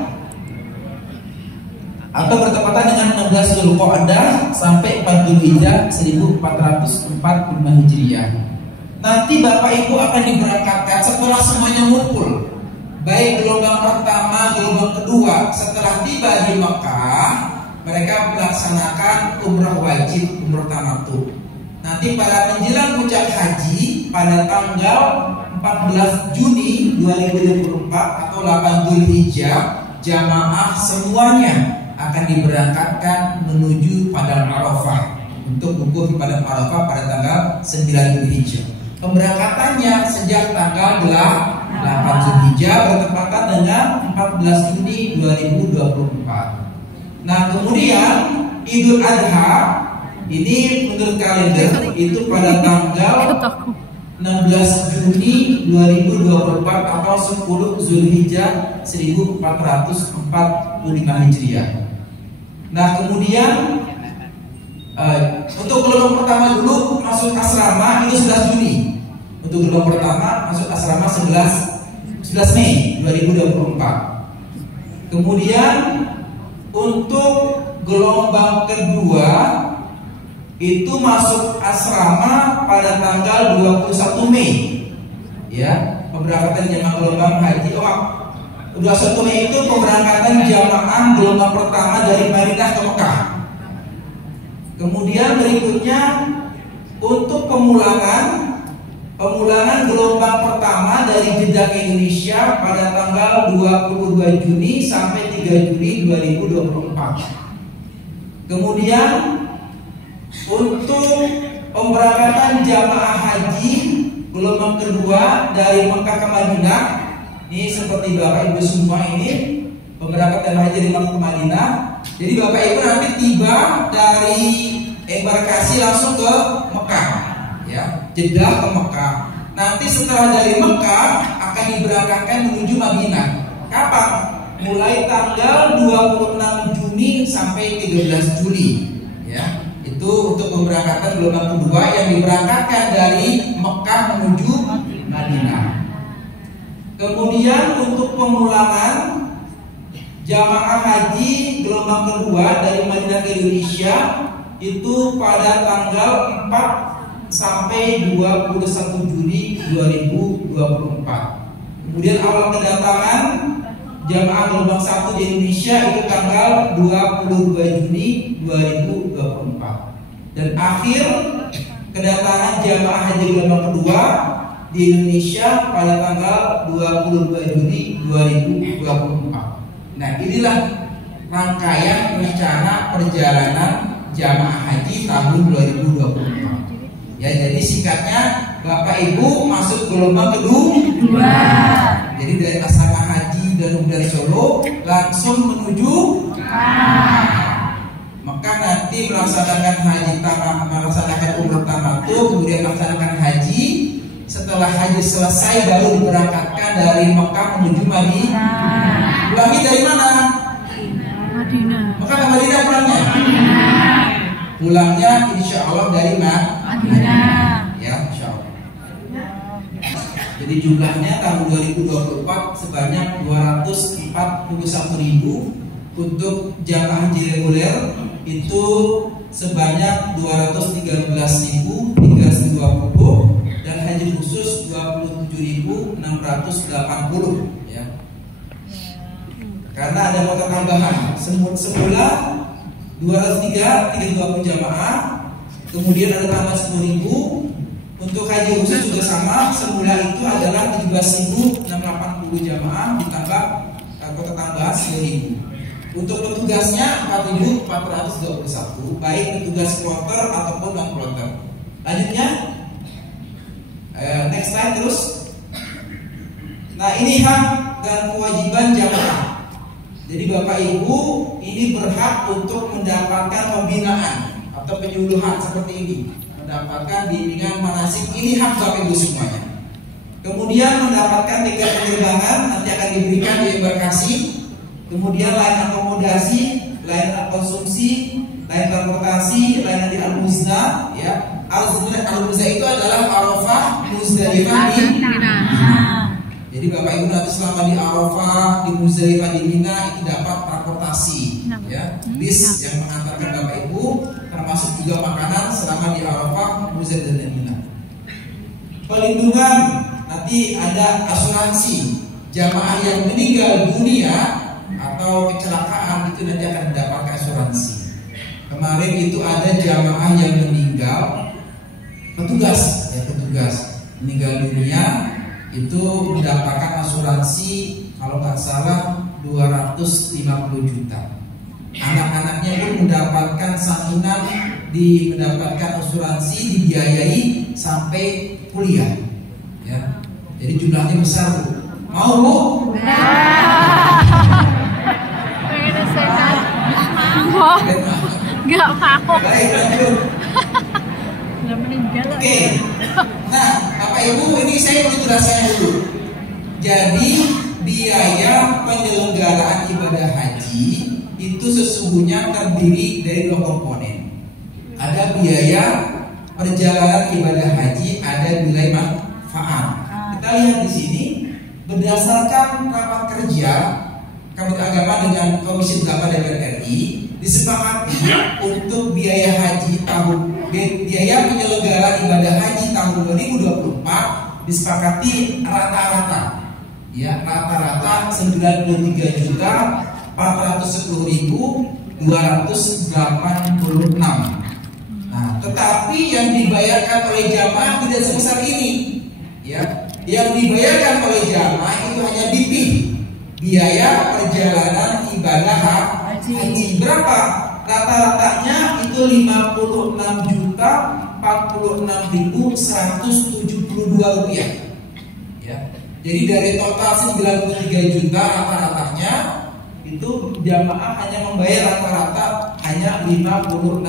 atau bertepatan dengan 16 Zulqa'dah sampai 4 Zulhijjah 1445 Hijriah. Nanti Bapak Ibu akan diberangkatkan setelah semuanya ngumpul. Baik gelombang pertama, gelombang kedua, setelah tiba di Mekah, mereka melaksanakan umrah wajib, umrah tamattu. Nanti pada menjelang puncak haji pada tanggal 14 Juni 2024 atau 8 Zulhijjah, jamaah semuanya akan diberangkatkan menuju Padang Arafah untuk wukuf di Padang Arafah pada tanggal 9 Zulhijjah. Pemberangkatannya sejak tanggal 8 Zulhijjah bertepatan dengan 14 Juni 2024. Nah, kemudian Idul Adha ini menurut kalender itu pada tanggal 16 Juni 2024 atau 10 Zulhijjah 1445 Hijriah. Nah, kemudian untuk gelombang pertama dulu masuk asrama itu 11 Juni. Untuk gelombang pertama masuk asrama 11 Mei 2024. Kemudian untuk gelombang kedua itu masuk asrama pada tanggal 21 Mei. Ya, pemberangkatan jamaah gelombang haji 21 Mei itu pemberangkatan jamaah gelombang pertama dari Madinah ke Mekah. Kemudian berikutnya untuk pemulangan gelombang pertama dari Jeddah ke Indonesia pada tanggal 22 Juni sampai 3 Juli 2024. Kemudian untuk pemberangkatan jamaah haji gelombang kedua dari Mekah ke Madinah, ini seperti Bapak Ibu semua ini pemberangkatan haji dari Mekah ke Madinah. Jadi Bapak Ibu nanti tiba dari embarkasi langsung ke Mekah, ya, Jeddah ke Mekah. Nanti setelah dari Mekah akan diberangkatkan menuju Madinah. Kapan? Mulai tanggal 26 Juni sampai 13 Juli, ya. Itu untuk pemberangkatan gelombang kedua yang diberangkatkan dari Mekah menuju Madinah. Kemudian untuk pemulangan jamaah haji gelombang kedua dari Madinah ke Indonesia itu pada tanggal 4 sampai 21 Juli 2024. Kemudian awal kedatangan jamaah gelombang 1 di Indonesia itu tanggal 22 Juni 2024. Dan akhir kedatangan jamaah haji gelombang kedua di Indonesia pada tanggal 22 Juni 2024. Nah, inilah rangkaian rencana perjalanan jamaah haji tahun 2024. Ya, jadi singkatnya Bapak Ibu masuk gelombang kedua. Jadi dari asrama haji dari Solo langsung menuju Mekah, nanti melaksanakan haji melaksanakan umrah tamattu, kemudian melaksanakan haji. Setelah haji selesai baru diberangkatkan dari Mekah menuju Madinah. Pulangnya dari mana? Madinah. Mekah ke Madinah pulangnya? Pulangnya insya Allah dari Madinah. Ya, insya Allah. Jadi jumlahnya tahun 2024 sebanyak 241.000. Untuk jamaah haji reguler itu sebanyak 213.320 dan haji khusus 27.680, ya. Karena ada kota tambahan. Semula 320 jamaah, kemudian ada tambah 10.000. Untuk haji khusus juga sama, semula itu adalah 17.680 jamaah ditambah kota tambahan 10.000. Untuk petugasnya 4.421, baik petugas kloter ataupun non kloter. Lanjutnya, next slide terus. Nah, ini hak dan kewajiban jamaah. Jadi Bapak Ibu ini berhak untuk mendapatkan pembinaan atau penyuluhan seperti ini, mendapatkan bimbingan manasik. Ini hak Bapak Ibu semuanya. Kemudian mendapatkan tiket penerbangan nanti akan diberikan di embarkasi. Kemudian layanan akomodasi, layanan konsumsi, layanan transportasi, layanan di Al-Muzna, ya. Al-Muzna itu adalah Arafah, Muzdalifah di Mina. Jadi Bapak Ibu nanti selama di Arafah, di Muzdalifah, di Mina itu dapat transportasi, ya, bis yang mengantarkan Bapak Ibu, termasuk juga makanan selama di Arafah, Muzdalifah, dan Mina. Pelindungan, nanti ada asuransi jamaah yang meninggal dunia atau kecelakaan itu nanti akan mendapatkan asuransi. Kemarin itu ada jamaah yang meninggal, petugas meninggal dunia itu mendapatkan asuransi kalau nggak salah 250 juta. Anak-anaknya pun mendapatkan santunan, mendapatkan asuransi, dibiayai sampai kuliah, ya. Jadi jumlahnya besar, Bu. Mau, Bu? Gak mau. Baik, lanjut. Gak meninggal. Oke. Nah, Bapak Ibu, ini saya perlu jelaskan dulu. Jadi biaya penyelenggaraan ibadah haji itu sesungguhnya terdiri dari dua komponen. Ada biaya perjalanan ibadah haji, ada nilai manfaat. Kita lihat di sini berdasarkan rapat kerja Kementerian Agama dengan Komisi 8 DPR RI disepakati untuk biaya penyelenggaraan ibadah haji tahun 2024 disepakati rata-rata, ya, rata-rata 93.410.286. tapi yang dibayarkan oleh jamaah tidak sebesar ini. Ya, yang dibayarkan oleh jamaah itu hanya BP, biaya perjalanan ibadah haji. Berapa? Rata-ratanya itu 56.046.172 rupiah. Ya. Jadi dari total 93 juta rata-ratanya itu jamaah hanya membayar rata-rata hanya 56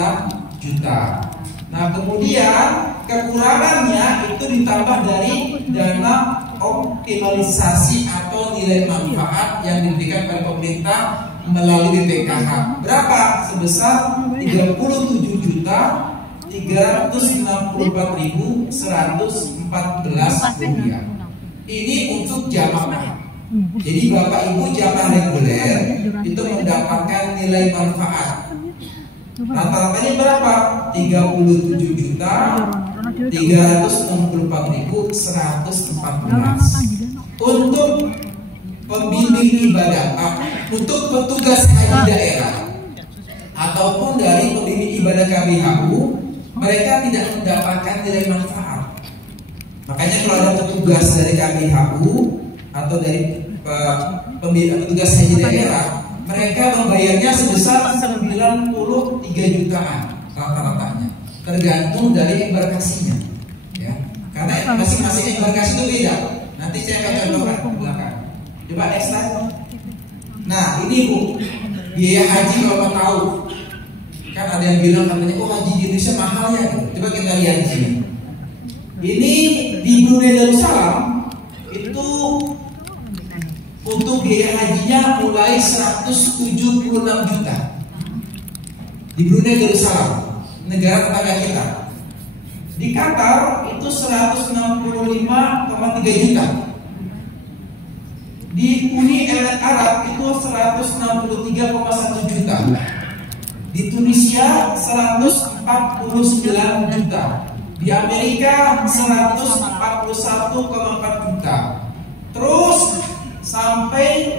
juta. Nah, kemudian kekurangannya itu ditambah dari dana optimalisasi atau nilai manfaat yang diberikan oleh pemerintah melalui BPKH. Berapa? Sebesar 37.364.114 rupiah. Ini untuk jamaah. Jadi Bapak Ibu jamaah reguler itu mendapatkan nilai manfaat. Rata-ratanya berapa? 37.364.114. Untuk pembimbing ibadah, untuk petugas haji daerah ataupun dari pembimbing ibadah KBHU, mereka tidak mendapatkan nilai manfaat. Makanya kalau ada petugas dari KBHU atau dari petugas haji daerah, mereka membayarnya sebesar 93 jutaan rata-ratanya, tergantung dari embarkasinya. Ya, karena masing-masing embarkasi itu beda. Nanti saya akan contohkan ke belakang. Coba next slide. Nah, ini Bu, biaya haji kalau mau tahu. Kan ada yang bilang katanya, oh haji di Indonesia mahal ya. Coba kita lihat di sini. Ini di Brunei Darussalam itu untuk biaya hajinya mulai 176 juta. Di Brunei Darussalam, negara tetangga kita. Di Qatar itu 165,3 juta. Di Uni Emirat Arab itu 163,1 juta. Di Tunisia 149 juta. Di Amerika 141,4 juta. Terus sampai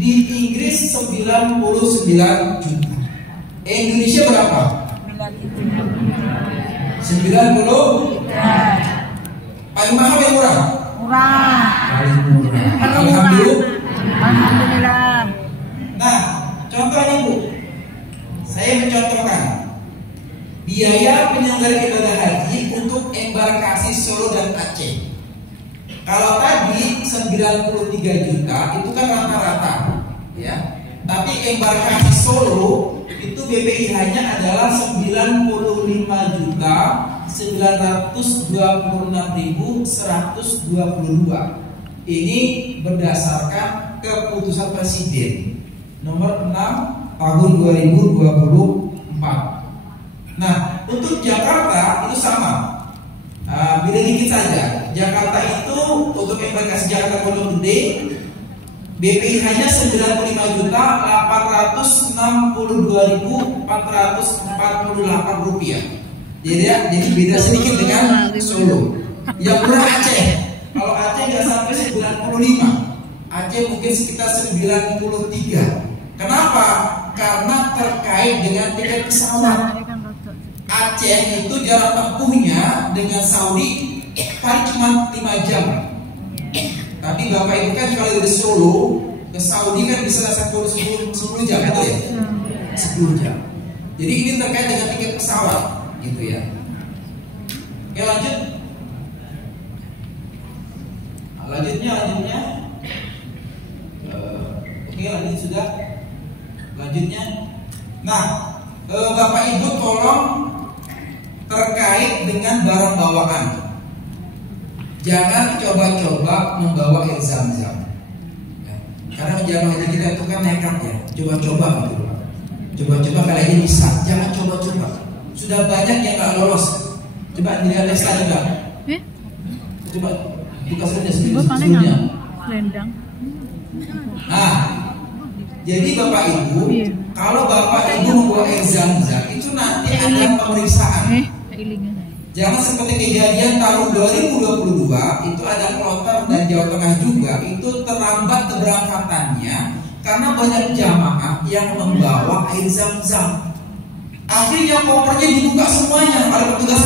di Inggris 99 juta. Indonesia berapa? 90. Paling mahal yang murah? Murah. Paling murah. Alhamdulillah. Nah, contohnya Bu, saya mencontohkan biaya penyelenggara ibadah haji untuk embarkasi Solo dan Aceh. Kalau tadi 93 juta itu kan rata-rata, ya. Tapi embarkasi Solo itu BPIH-nya adalah 95.926.122. Ini berdasarkan keputusan Presiden nomor 6 tahun 2024. Nah, untuk Jakarta itu sama. Beda dikit saja. Jakarta itu untuk embarkasi Jakarta Pondok Gede BPIH-nya 95.462.448 rupiah. Jadi beda sedikit dengan Solo. Yang murah Aceh. Kalau Aceh nggak sampai 95, Aceh mungkin sekitar 93. Kenapa? Karena terkait dengan tiket pesawat. Aceh itu jarak tempuhnya dengan Saudi paling cuma 5 jam. Tapi Bapak Ibu kan kalau dari Solo ke Saudi kan bisa 10 jam, betul ya? 10 jam. Jadi ini terkait dengan tiket pesawat, gitu ya. Oke, lanjut. Lanjutnya. Oke, lanjut sudah. Lanjutnya. Nah, Bapak Ibu tolong terkait dengan barang bawaan. Jangan coba-coba membawa air zam-zam, ya. Karena jamaah haji kita itu kan nekat ya. Coba-coba gitu. Coba-coba kali ini bisa. Jangan coba-coba. Sudah banyak yang nggak lolos. Coba dilihat slide juga. Coba buka saja sebelumnya. Nah, jadi Bapak Ibu, kalau Bapak Ibu membawa air zam-zam itu nanti ada pemeriksaan. Jangan seperti kejadian tahun 2022 itu ada kloter dan Jawa Tengah juga itu terlambat keberangkatannya karena banyak jamaah yang membawa air zam-zam. Akhirnya kopernya dibuka semuanya oleh petugas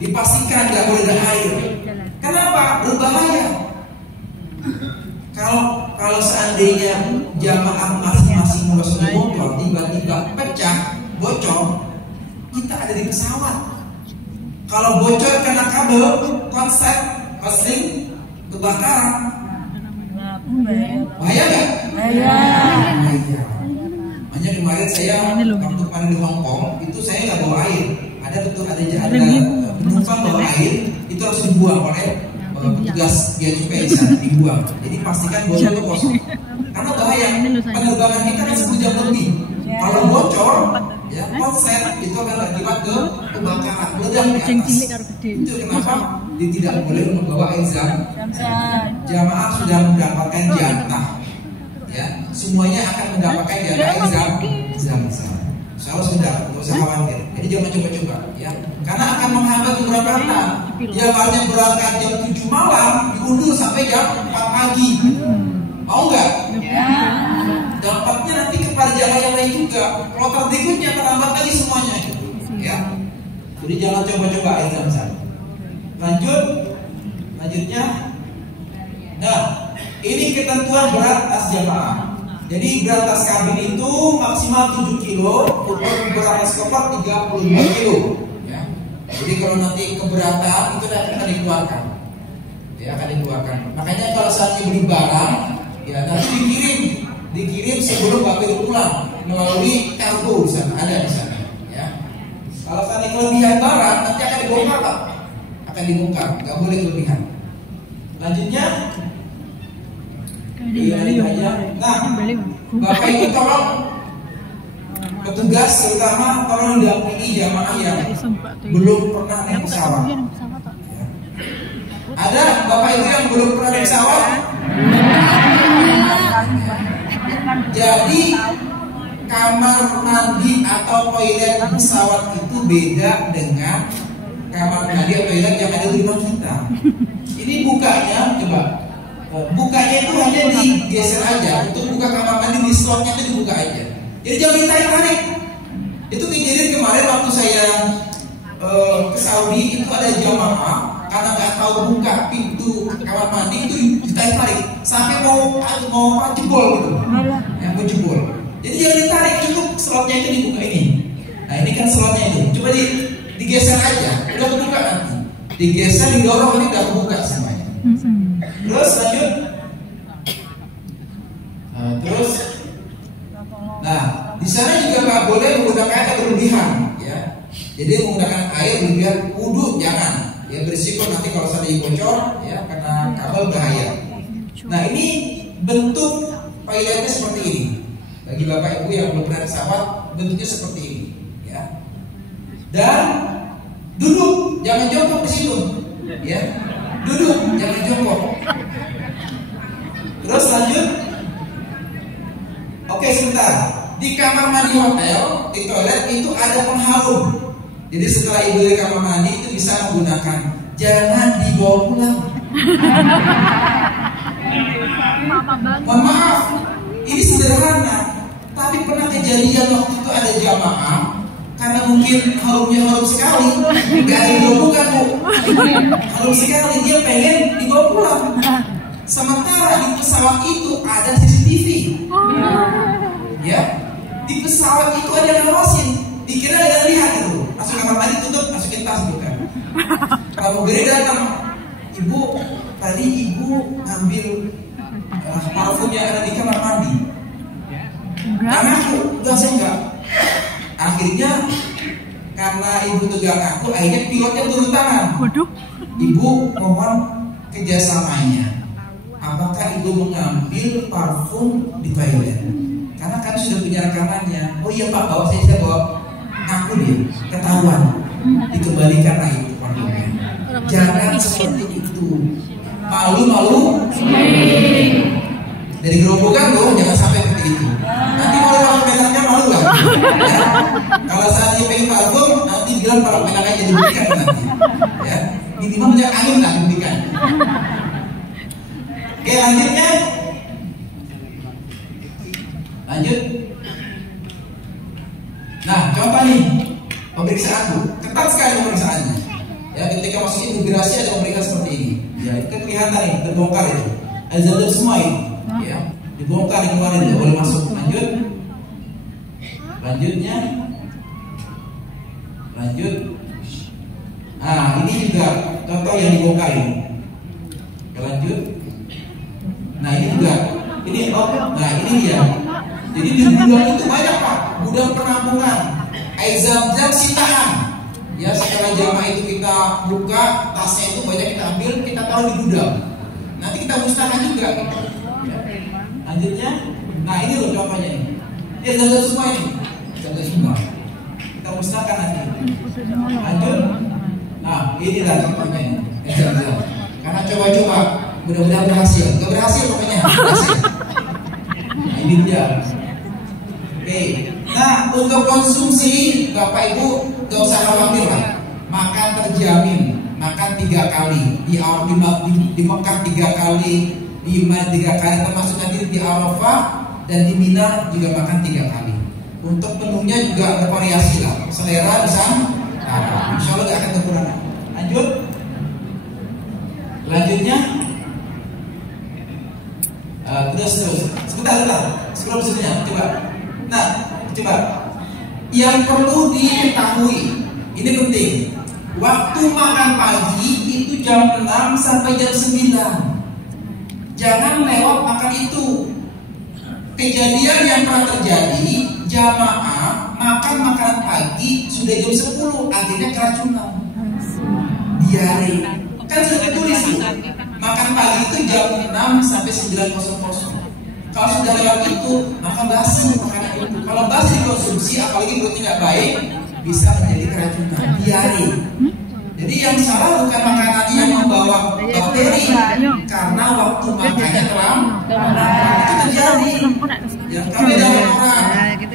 dipastikan nggak boleh ada air. Kenapa? Berbahaya. Kalau seandainya jamaah masing-masing mengosong motor tiba-tiba pecah, bocor, kita ada di pesawat. Kalau bocor karena kabel, konsling, kebakaran, bahaya nggak? Bahaya. Makanya kemarin saya waktu kemarin di Hong Kong itu saya nggak bawa air. Ada penumpang bawa air itu harus dibuang oleh petugas biaya cukai di sana, dibuang. Jadi pastikan botol itu kosong. Karena bahaya. Penerbangan kita kan 10 jam lebih. Kalau bocor, ya konslet itu akan berakibat ke kebakaran, meledak di atas. Itu kenapa tidak boleh membawa air zam. Jamaah sudah mendapatkan jatah. Ya, semuanya akan mendapatkan jatah air zam. Kalau sudah, tidak usah khawatir. Jadi jangan coba-coba, ya. Karena akan menghambat keberangkatan. Jamannya berangkat jam 7 malam diundur sampai jam 4 pagi. Mau nggak? Ya. Dampaknya nanti kepada jamaah yang lain juga. Kloter berikutnya terlambat lagi semuanya, ya. Jadi jangan coba-coba air zam. Lanjutnya. Nah, ini ketentuan berat tas jamaah. Jadi berat tas kabin itu maksimal 7 kilo, untuk berat tas koper 35 kilo. Ya. Jadi kalau nanti keberatan itu akan dikeluarkan. Ya, akan dikeluarkan. Makanya kalau saatnya beli barang, ya nanti dikirim sebelum Bapak pulang melalui kargo di sana, ada di sana. Ya. Kalau saatnya kelebihan barang nanti akan dibongkar, Pak. Akan dibongkar, nggak boleh kelebihan. Lanjutnya. Nah, Bapak Ibu tolong petugas terutama tolong dampingi jamaah yang belum pernah naik pesawat. Ada Bapak Ibu yang belum pernah naik pesawat? Jadi kamar mandi atau toilet pesawat itu beda dengan kamar mandi atau toilet yang ada di rumah kita. Ini bukanya coba. Bukanya itu hanya digeser aja. Untuk buka kamar mandi di slotnya itu dibuka aja. Jadi jangan ditarik-tarik. Itu kejadian kemarin waktu saya ke Saudi, itu ada jamaah karena nggak tahu buka pintu kamar mandi itu ditarik-tarik sampai mau jebol gitu. Ya, mau jebol. Jadi jangan ditarik, cukup slotnya itu dibuka ini. Nah ini kan slotnya itu. Coba digeser aja, udah kebuka nanti. Digeser, didorong, ini udah kebuka semuanya. Terus lanjut. Nah, di sana juga nggak boleh menggunakan air berlebihan, ya. Jadi menggunakan air berlebihan wudhu jangan. Ya berisiko nanti kalau sampai bocor, ya karena kabel bahaya. Nah ini bentuk toiletnya seperti ini. Bagi Bapak Ibu yang belum pernah pesawat, bentuknya seperti ini, ya. Dan duduk, jangan jongkok di situ, ya. Duduk, jangan jongkok. Terus lanjut. Oke, sebentar. Di kamar mandi hotel, di toilet itu ada pengharum. Jadi setelah ibu dari kamar mandi itu bisa menggunakan. Jangan dibawa pulang. Mohon maaf, ini sederhana. Tapi pernah kejadian waktu itu ada jamaah, karena mungkin harumnya harum sekali, nggak ada yang bukan Bu. Harum sekali, dia pengen dibawa pulang. Sementara di pesawat itu ada CCTV. Ya, di pesawat itu ada yang ngawasin. Dikira ada yang lihat itu. Masuk kamar mandi tutup, masukin tas bukan. Kalau beri datang, Ibu, tadi Ibu ngambil parfum yang ada di kamar mandi. Karena aku enggak, saya enggak. Akhirnya karena Ibu tegang aku, akhirnya pilotnya turun tangan. Ibu mohon kerjasamanya. Apakah Ibu mengambil parfum di toilet? Karena kami sudah punya rekamannya. Oh iya Pak, bawa saya bawa. Aku dia ketahuan, dikembalikan lagi parfumnya. Jangan seperti itu. Malu-malu. Dari gerombokan loh, jangan sampai seperti itu. Nanti kalau pakai menaknya malu lah. Ya. Kalau saat dia pengen parfum, nanti bilang kalau menaknya jadi berikan nanti. Ya, minimal jangan angin lah diberikan. Oke, lanjutnya. Lanjut. Nah, contoh nih pemeriksaan Bu, ketat sekali pemeriksaannya. Ya, ketika masuk imigrasi ada memberikan seperti ini. Ya, itu kelihatan nih, terbongkar itu. Ada semua ini. Ya, dibongkar di kemarin tidak boleh masuk. Lanjut. Lanjutnya. Lanjut. Nah, ini juga contoh yang dibongkar ini. Lanjut. Nah, ini juga. Ini nah ini dia. Jadi di gudang itu banyak Pak, gudang penampungan air zam-zam sitaan. Ya, setelah jamaah itu kita buka tasnya itu banyak kita ambil, kita taruh di gudang. Nanti kita musnahkan juga. Ya. Lanjutnya, nah ini loh contohnya ini. Ini zam-zam semua ini, zam-zam semua. Kita musnahkan nanti. Lanjut. Nah, inilah contohnya ini. Zam-zam. Karena coba-coba, mudah-mudahan berhasil. Gak berhasil pokoknya. Berhasil. Nah, ini dia. Oke. Nah, untuk konsumsi Bapak Ibu gak usah khawatir lah. Makan terjamin. Makan 3 kali di Mekah 3 kali, di Mina 3 kali, termasuk nanti di Arafah dan di Mina juga makan 3 kali. Untuk menunya juga bervariasi lah. Selera bisa. Nah, insya Allah gak akan kekurangan. Lanjut. Lanjutnya. Terus. Sebentar. Sebelum sebenarnya, coba. Nah, coba. Yang perlu diketahui, ini penting. Waktu makan pagi itu jam 6 sampai jam 9. Jangan lewat makan itu. Kejadian yang pernah terjadi, jamaah makan makanan pagi sudah jam 10, akhirnya keracunan. Diare. Kan sudah tertulis tuh. Makan pagi itu jam 6 sampai 9.00. Kalau sudah lewat itu, maka basi makanan itu. Kalau basi dikonsumsi, apalagi perut tidak baik, bisa menjadi keracunan, diare. Jadi yang salah bukan makanan yang membawa bakteri, karena waktu makannya terlambat. Itu terjadi. Yang kami dalam orang,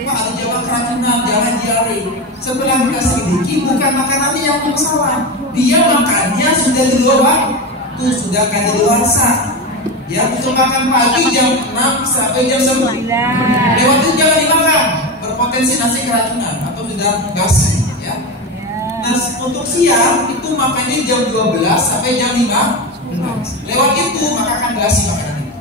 wah ada jawab keracunan, jangan diare. Setelah kita selidiki, bukan makanannya yang bersalah. Dia makannya sudah di luar waktu, sudah kadaluarsa. Ya, untuk makan pagi jam 6 sampai jam 9. Lewat itu jangan dimakan, berpotensi nanti keracunan atau sudah basi. Ya. Nah, untuk siang itu makannya jam 12 sampai jam 5. Lewat itu maka akan basi makanan itu.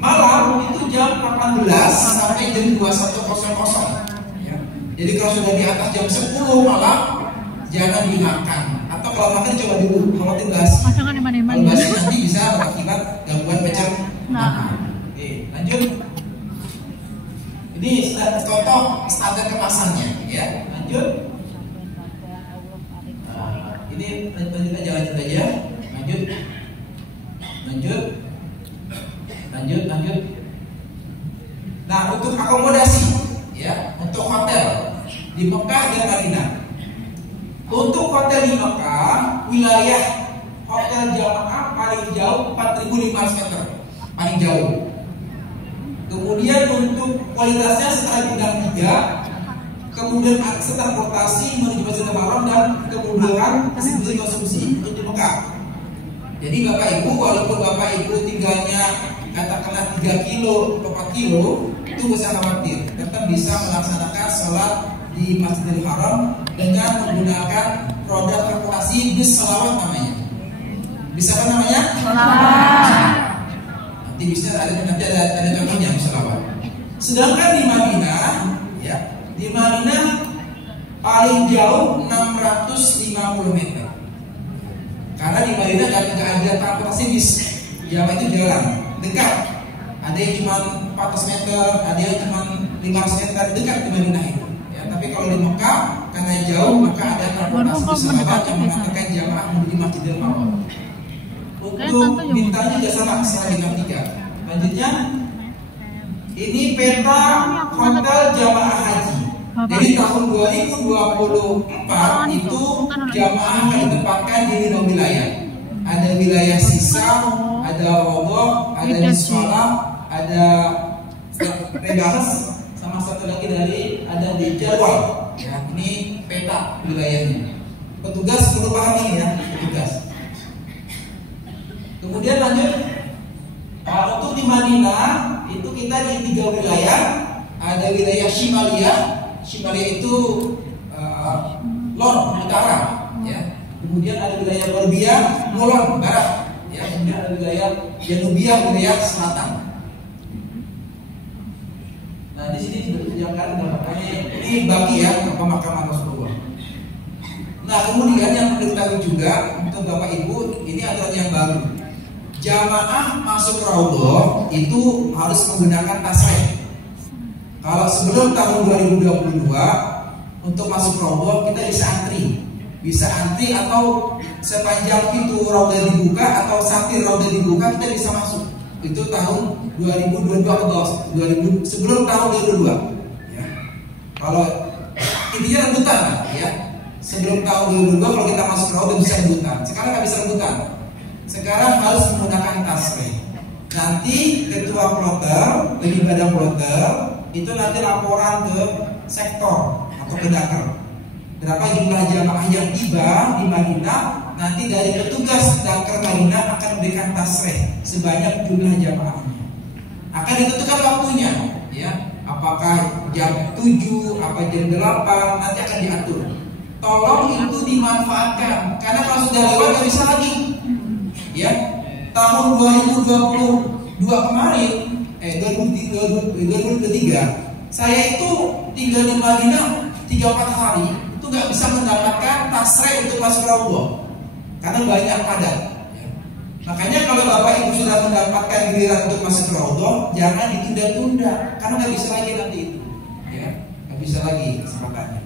Malam itu jam 18 sampai jam 21.00. Ya. Jadi kalau sudah di atas jam 10 malam jangan dimakan. Atau kalau makan coba dulu, khawatir basi. Kalau basi nanti bisa berakibat gangguan pencernaan. Oke, lanjut. Ini contoh standar kemasannya, ya. Lanjut. Nah, ini lanjut aja. Lanjut. Nah, untuk akomodasi, ya, untuk hotel di Mekah dan Madinah. Untuk hotel di Mekah, wilayah hotel jamaah paling jauh 4.500 meter, paling jauh. Kemudian untuk kualitasnya setara bintang 3. Kemudian akses transportasi menuju Masjidil Haram dan kemudahan distribusi konsumsi untuk di Mekah. Jadi Bapak Ibu, walaupun Bapak Ibu tinggalnya katakanlah 3 kilo atau 4 kilo, itu gak usah khawatir, tetap bisa melaksanakan sholat di Masjidil Haram dengan menggunakan roda transportasi bis selawat namanya. Bisa apa namanya? Selawat. Nanti bisa ada contohnya bis selawat. Sedangkan di Madinah, ya, di Madinah paling jauh 650 meter. Karena di Madinah nggak ada transportasi bis, Jawa itu jalan dekat. Ada yang cuma 400 meter, ada yang cuma 500 meter, dekat di Madinah itu. Tapi kalau di Mekah karena jauh maka ada transportasi pesawat yang mengantarkan jamaah menuju Masjidil Haram. Untuk bintangnya juga sama, setelah bintang 3. Lanjutnya, ini peta hotel jamaah haji. Jadi tahun 2024 itu jamaah akan ditempatkan di 5 wilayah. Ada wilayah Sisa, ada Roboh, ada Niswala, ada Regas. Sama satu lagi ada di Jadwal. Ya, ini peta wilayahnya. Petugas perlu paham ini ya, petugas. Kemudian lanjut. Untuk di Madinah itu kita di 3 wilayah. Ada wilayah Shimaliyah. Shimaliyah itu lor utara, ya. kemudian ada wilayah Gorbia, Mulon barat, ya, kemudian ada wilayah Janubia, wilayah selatan. Nah di sini sudah disediakan gambarnya. Ini bagi ya pemakaman Rasulullah. Nah kemudian yang perlu diketahui juga untuk Bapak Ibu, ini aturan yang baru. Jamaah masuk Raudhah itu harus menggunakan tasreh. Kalau sebelum tahun 2022 untuk masuk Raudhah kita bisa antri atau sepanjang pintu Raudhah dibuka atau samping Raudhah dibuka kita bisa masuk. Itu tahun 2022 sebelum tahun 2022. Ya. Kalau intinya rebutan, ya. Sebelum tahun 2022 kalau kita masuk Raudhah bisa rebutan. Sekarang nggak bisa rebutan. Sekarang harus menggunakan tasreh. Nanti ketua kloter, bagi badan kloter itu nanti laporan ke sektor atau ke Dakar. Berapa jumlah jamaah yang tiba di Madinah, nanti dari petugas Dakar Madinah akan memberikan tasreh sebanyak jumlah jamaahnya. Akan ditentukan waktunya, ya. Apakah jam 7, apa jam 8, nanti akan diatur. Tolong itu dimanfaatkan, karena kalau sudah lewat nggak bisa lagi. Ya, tahun 2022 kemarin, 2023, saya itu tinggal di Madinah 3-4 hari, itu nggak bisa mendapatkan tasreh untuk masuk Raudhah karena banyak padat. Ya. Makanya kalau Bapak Ibu sudah mendapatkan giliran untuk masuk Raudhah, jangan ditunda-tunda, karena nggak bisa lagi nanti itu. Ya, nggak bisa lagi kesempatannya.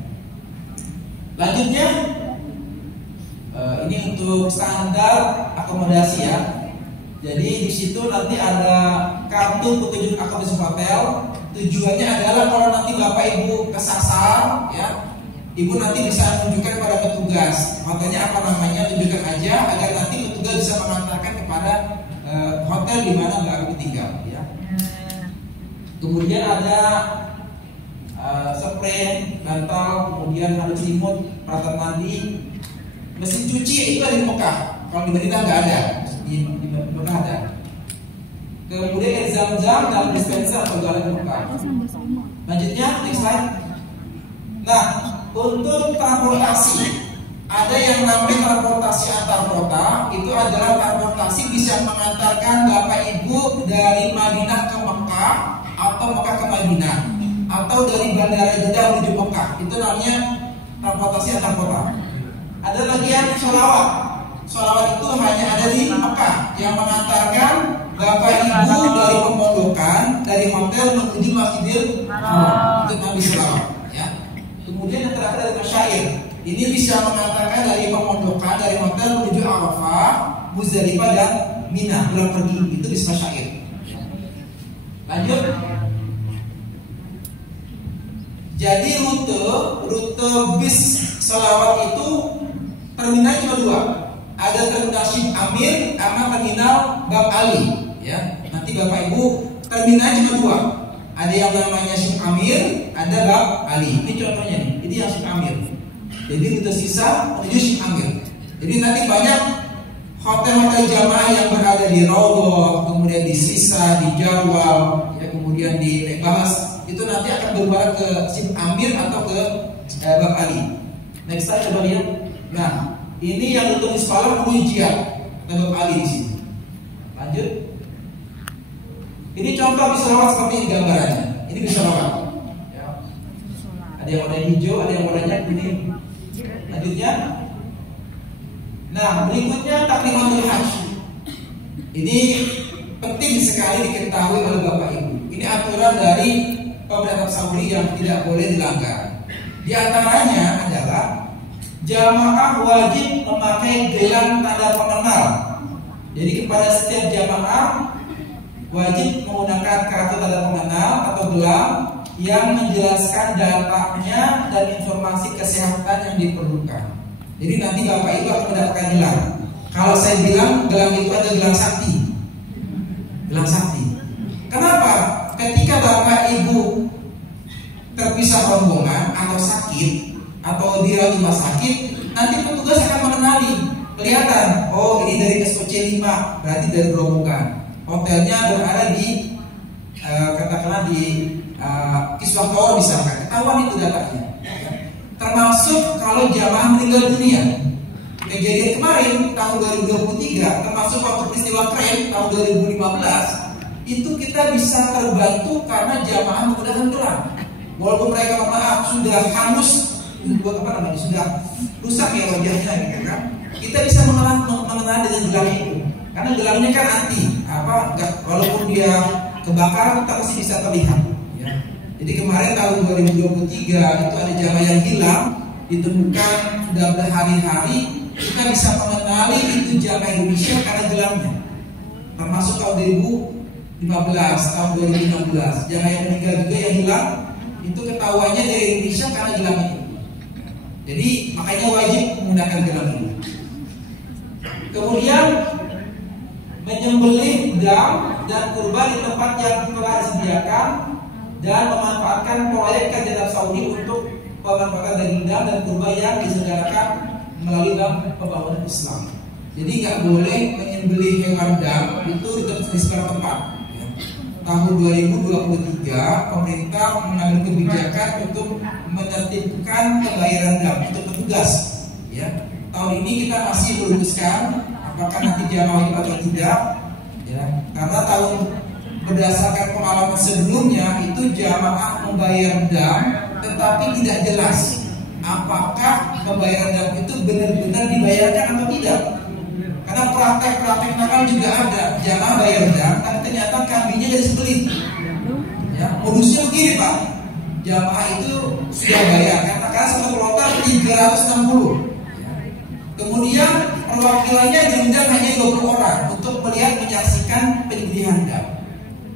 Lanjutnya. Ini untuk standar akomodasi ya. Jadi di situ nanti ada kartu petunjuk akomodasi hotel. Tujuannya adalah kalau nanti Bapak Ibu kesasar, ya, Ibu nanti bisa menunjukkan kepada petugas hotelnya apa namanya, tunjukkan aja agar nanti petugas bisa mengantarkan kepada hotel di mana Mbak Ibu tinggal. Ya. Kemudian ada spray, bantal, kemudian ada selimut, peralatan mandi. Mesin cuci itu ada di Mekah. Kalau di Madinah nggak ada. Di Mekah ada. Kemudian air zam-zam dan dispenser juga ada di Mekah. Lanjutnya, next slide. Nah, untuk transportasi, ada yang namanya transportasi antar kota. Itu adalah transportasi bisa mengantarkan Bapak Ibu dari Madinah ke Mekah atau Mekah ke Madinah, atau dari Bandara Jeddah menuju Mekah. Itu namanya transportasi antar kota. Ada lagi yang sholawat. Sholawat itu hanya ada di Mekah, yang mengantarkan Bapak Ibu dari pemondokan, dari hotel menuju Masjidil Haram. Itu nabi sholawat. Ya. Kemudian yang terakhir ada masyair. Ini bisa mengantarkan dari pemondokan, dari hotel menuju Arafah, Muzdalifah dan Mina, pulang pergi. Itu bisa masyair. Lanjut. Jadi rute bis sholawat itu terminal cuma 2. Ada terminal Syekh Amir sama terminal Bab Ali. Ya, nanti Bapak Ibu terminal cuma 2. Ada yang namanya Syekh Amir, ada Bab Ali. Ini contohnya nih. Ini yang Syekh Amir. Jadi rute sisa menuju Syekh Amir. Jadi nanti banyak hotel-hotel jamaah yang berada di Raudhah, kemudian di Sisa, di Jawal, ya, kemudian di Lebas. Itu nanti akan berubah ke Syekh Amir atau ke Bab Ali. Next slide coba lihat. Nah, ini yang untuk sekolah menuju Jihad, Bab Ali di sini. Lanjut. Ini contoh bis sholawat seperti ini gambarannya. Ini bis sholawat. Ya. Ada yang warna hijau, ada yang warnanya kuning. Lanjutnya. Nah, berikutnya taklimatul hajj. Ini penting sekali diketahui oleh Bapak Ibu. Ini aturan dari pemerintah Saudi yang tidak boleh dilanggar. Di antaranya adalah jamaah wajib memakai gelang tanda pengenal. Jadi kepada setiap jamaah wajib menggunakan kartu tanda pengenal atau gelang yang menjelaskan datanya dan informasi kesehatan yang diperlukan. Jadi nanti Bapak Ibu akan mendapatkan gelang. Kalau saya bilang gelang itu ada gelang sakti. Gelang sakti. Kenapa? Ketika Bapak Ibu terpisah rombongan atau sakit atau di rumah sakit, nanti petugas akan mengenali, kelihatan, oh ini dari SOC 5, berarti dari rombongan. Hotelnya berada di katakanlah di Kiswah Tower misalkan, ketahuan itu datanya. Termasuk kalau jamaah meninggal dunia, kejadian kemarin tahun 2023 termasuk waktu peristiwa keren tahun 2015 itu kita bisa terbantu karena jamaah menggunakan gelang. Walaupun mereka maaf sudah hangus, sudah rusak ya wajahnya gitu kan. Kita bisa mengenal dengan gelang itu. Karena gelangnya kan anti walaupun dia kebakaran kita masih bisa terlihat ya. Jadi kemarin tahun 2023 itu ada jamaah yang hilang, ditemukan sudah berhari-hari, kita bisa mengenali itu jamaah Indonesia karena gelangnya. Termasuk tahun 2015, tahun 2016 jamaah yang meninggal juga yang hilang itu ketahuannya dari Indonesia karena gelang itu. Jadi makanya wajib menggunakan gelang ini. Kemudian menyembelih dam dan kurban di tempat yang telah disediakan dan memanfaatkan proyek kerajaan Saudi untuk pemanfaatan daging dam dan kurban yang diselenggarakan melalui bank pembangunan Islam. Jadi nggak boleh menyembelih hewan dam itu di sebuah tempat. Tahun 2023 pemerintah mengambil kebijakan untuk menertibkan pembayaran dam untuk petugas. Ya, tahun ini kita masih merumuskan apakah nanti jamaah wajib atau tidak. Ya, karena tahun berdasarkan pengalaman sebelumnya itu jamaah membayar dam, tetapi tidak jelas apakah pembayaran dam itu benar-benar dibayarkan atau tidak. Karena praktek-praktek nakal juga ada, jamaah bayar dam, tapi ternyata kambingnya dari disembelih. Ya, modusnya begini Pak, jamaah itu sudah bayar, karena satu kloter 360. Kemudian perwakilannya diundang hanya 20 orang untuk melihat menyaksikan penyembelihan dam.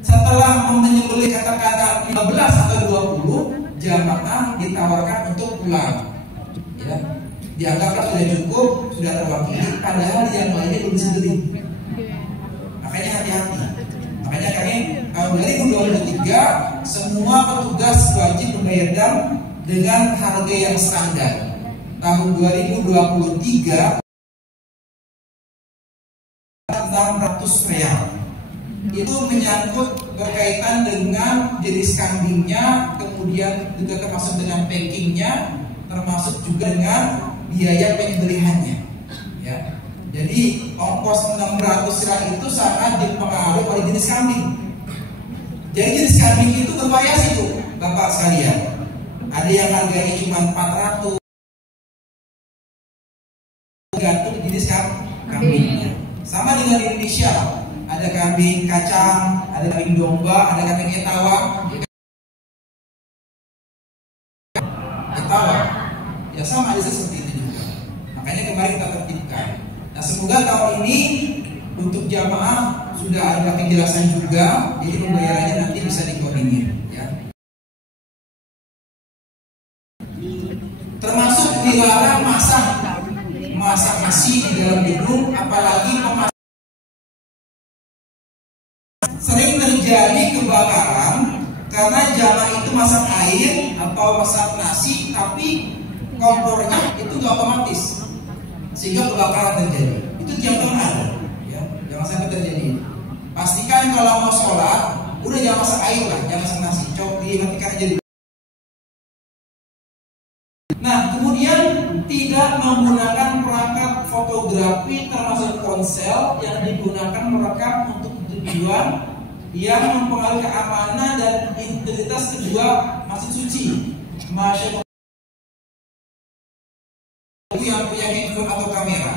Setelah menyembelih kata-kata 15 atau 20, jamaah ditawarkan untuk pulang. Ya, dianggaplah sudah cukup, sudah terwakili, padahal yang lainnya belum disembelih. Makanya hati-hati. Makanya kami tahun 2023 semua petugas wajib membayar dam dengan harga yang standar. Tahun 2023 600 real. Itu menyangkut berkaitan dengan jenis kambingnya, kemudian juga termasuk dengan packingnya, termasuk juga dengan biaya penyembelihannya. Ya. Jadi ongkos 600 real itu sangat dipengaruhi oleh jenis kambing. Jadi jenis kambing itu bervariasi tuh, Bapak sekalian. Ada yang harganya cuma 400, tergantung jenis kambingnya. Sama dengan di Indonesia, ada kambing kacang, ada kambing domba, ada kambing etawa. Ya sama ada seperti itu juga. Makanya kemarin kita tertibkan. Nah semoga tahun ini untuk jamaah sudah ada penjelasan juga, jadi pembayarannya nanti bisa dikoordinir. Ya. Termasuk dilarang masak nasi di dalam gedung, apalagi memasak. Sering terjadi kebakaran karena jamaah itu masak air atau masak nasi, tapi kompornya itu nggak otomatis, sehingga kebakaran terjadi. Itu jangan ada, ya, jangan sampai terjadi. Pastikan kalau mau sholat, udah jangan masak air lah, jangan masak nasi, coba dimatikan aja dulu. Nah, kemudian tidak menggunakan perangkat fotografi termasuk ponsel yang digunakan merekam untuk tujuan yang mempengaruhi keamanan dan integritas kedua masjid suci. Masyaallah, yang punya handphone atau kamera,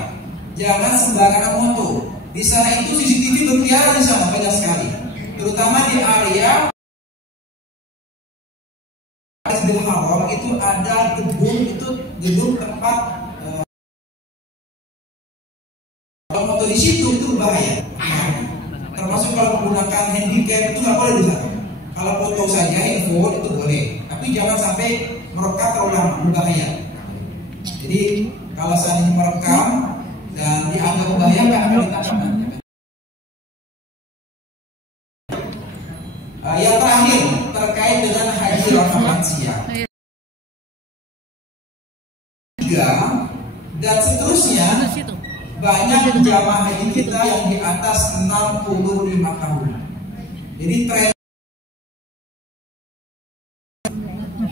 jangan sembarangan foto. Di sana itu CCTV berkeliaran di sana banyak sekali, terutama di area Masjidil Haram itu ada gedung tempat kalau foto di situ itu berbahaya. Termasuk kalau menggunakan handicap itu nggak boleh di sana. Kalau foto saja handphone itu boleh, tapi jangan sampai merekam terlalu lama, berbahaya. Jadi kalau seandainya merekam dan dianggap berbahaya akan ditangkap. Yang terakhir terkait dengan haji lansia 3 dan seterusnya, banyak jamaah haji kita yang di atas 65 tahun. Jadi tren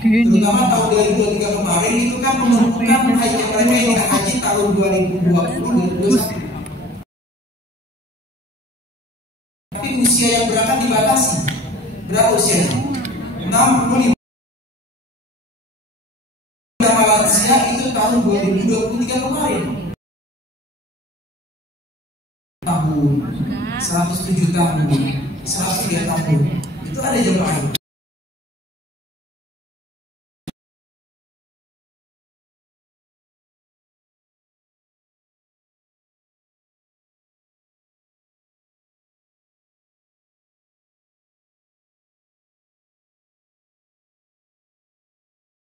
terutama tahun 2023 kemarin itu kan menentukan haji mereka yang haji tahun tahun 2020-2021. Tapi usia yang berangkat dibatasi. Berapa usianya? 65. Nama lansia itu tahun 2023 kemarin. Tahun 107 tahun, 103 tahun. Itu ada jemaah.